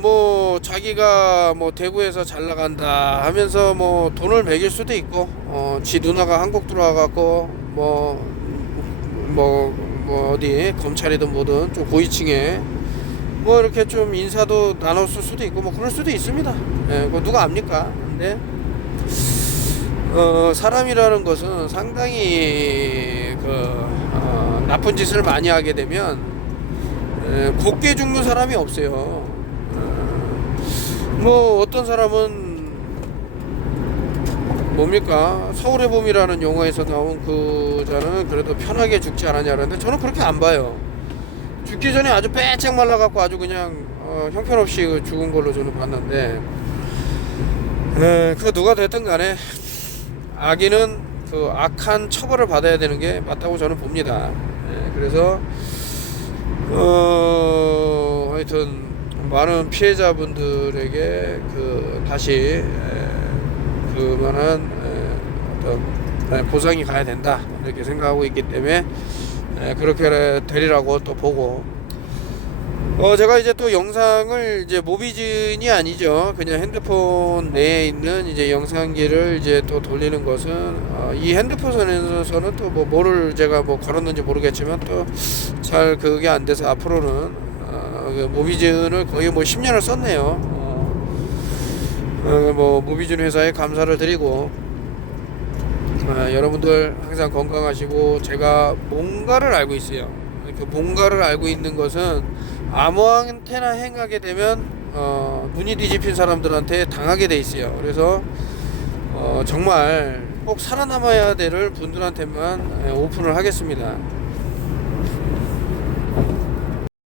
뭐 자기가 뭐 대구에서 잘 나간다 하면서 뭐 돈을 매길 수도 있고, 지 누나가 한국 들어와갖고 뭐 어디 검찰이든 뭐든 좀 고위층에 뭐 이렇게 좀 인사도 나눴을 수도 있고 뭐 그럴 수도 있습니다. 그거 누가 압니까? 근데 사람이라는 것은 상당히 나쁜 짓을 많이 하게 되면 곱게 죽는 사람이 없어요. 뭐 어떤 사람은 뭡니까, 서울의 봄이라는 영화에서 나온 그자는 그래도 편하게 죽지 않았냐는데 저는 그렇게 안 봐요. 죽기 전에 아주 빼짝 말라갖고 아주 그냥 형편없이 죽은 걸로 저는 봤는데, 그 누가 됐든 간에 악인은 그 악한 처벌을 받아야 되는 게 맞다고 저는 봅니다. 그래서 하여튼 많은 피해자분들에게 다시 그만한 어떤 보상이 가야 된다 이렇게 생각하고 있기 때문에 그렇게 되리라고 또 보고, 제가 이제 또 영상을 이제 모비즌이 아니죠. 그냥 핸드폰 내에 있는 이제 영상기를 이제 또 돌리는 것은 이 핸드폰에서는 또 뭐를 제가 걸었는지 모르겠지만 또 잘 그게 안 돼서 앞으로는 모비즌을 거의 10년을 썼네요. 모비즌 회사에 감사를 드리고, 여러분들 항상 건강하시고, 제가 뭔가를 알고 있어요. 그 뭔가를 알고 있는 것은 아무한테나 행하게 되면 눈이 뒤집힌 사람들한테 당하게 돼 있어요. 그래서 정말 꼭 살아남아야 될 분들한테만 오픈을 하겠습니다.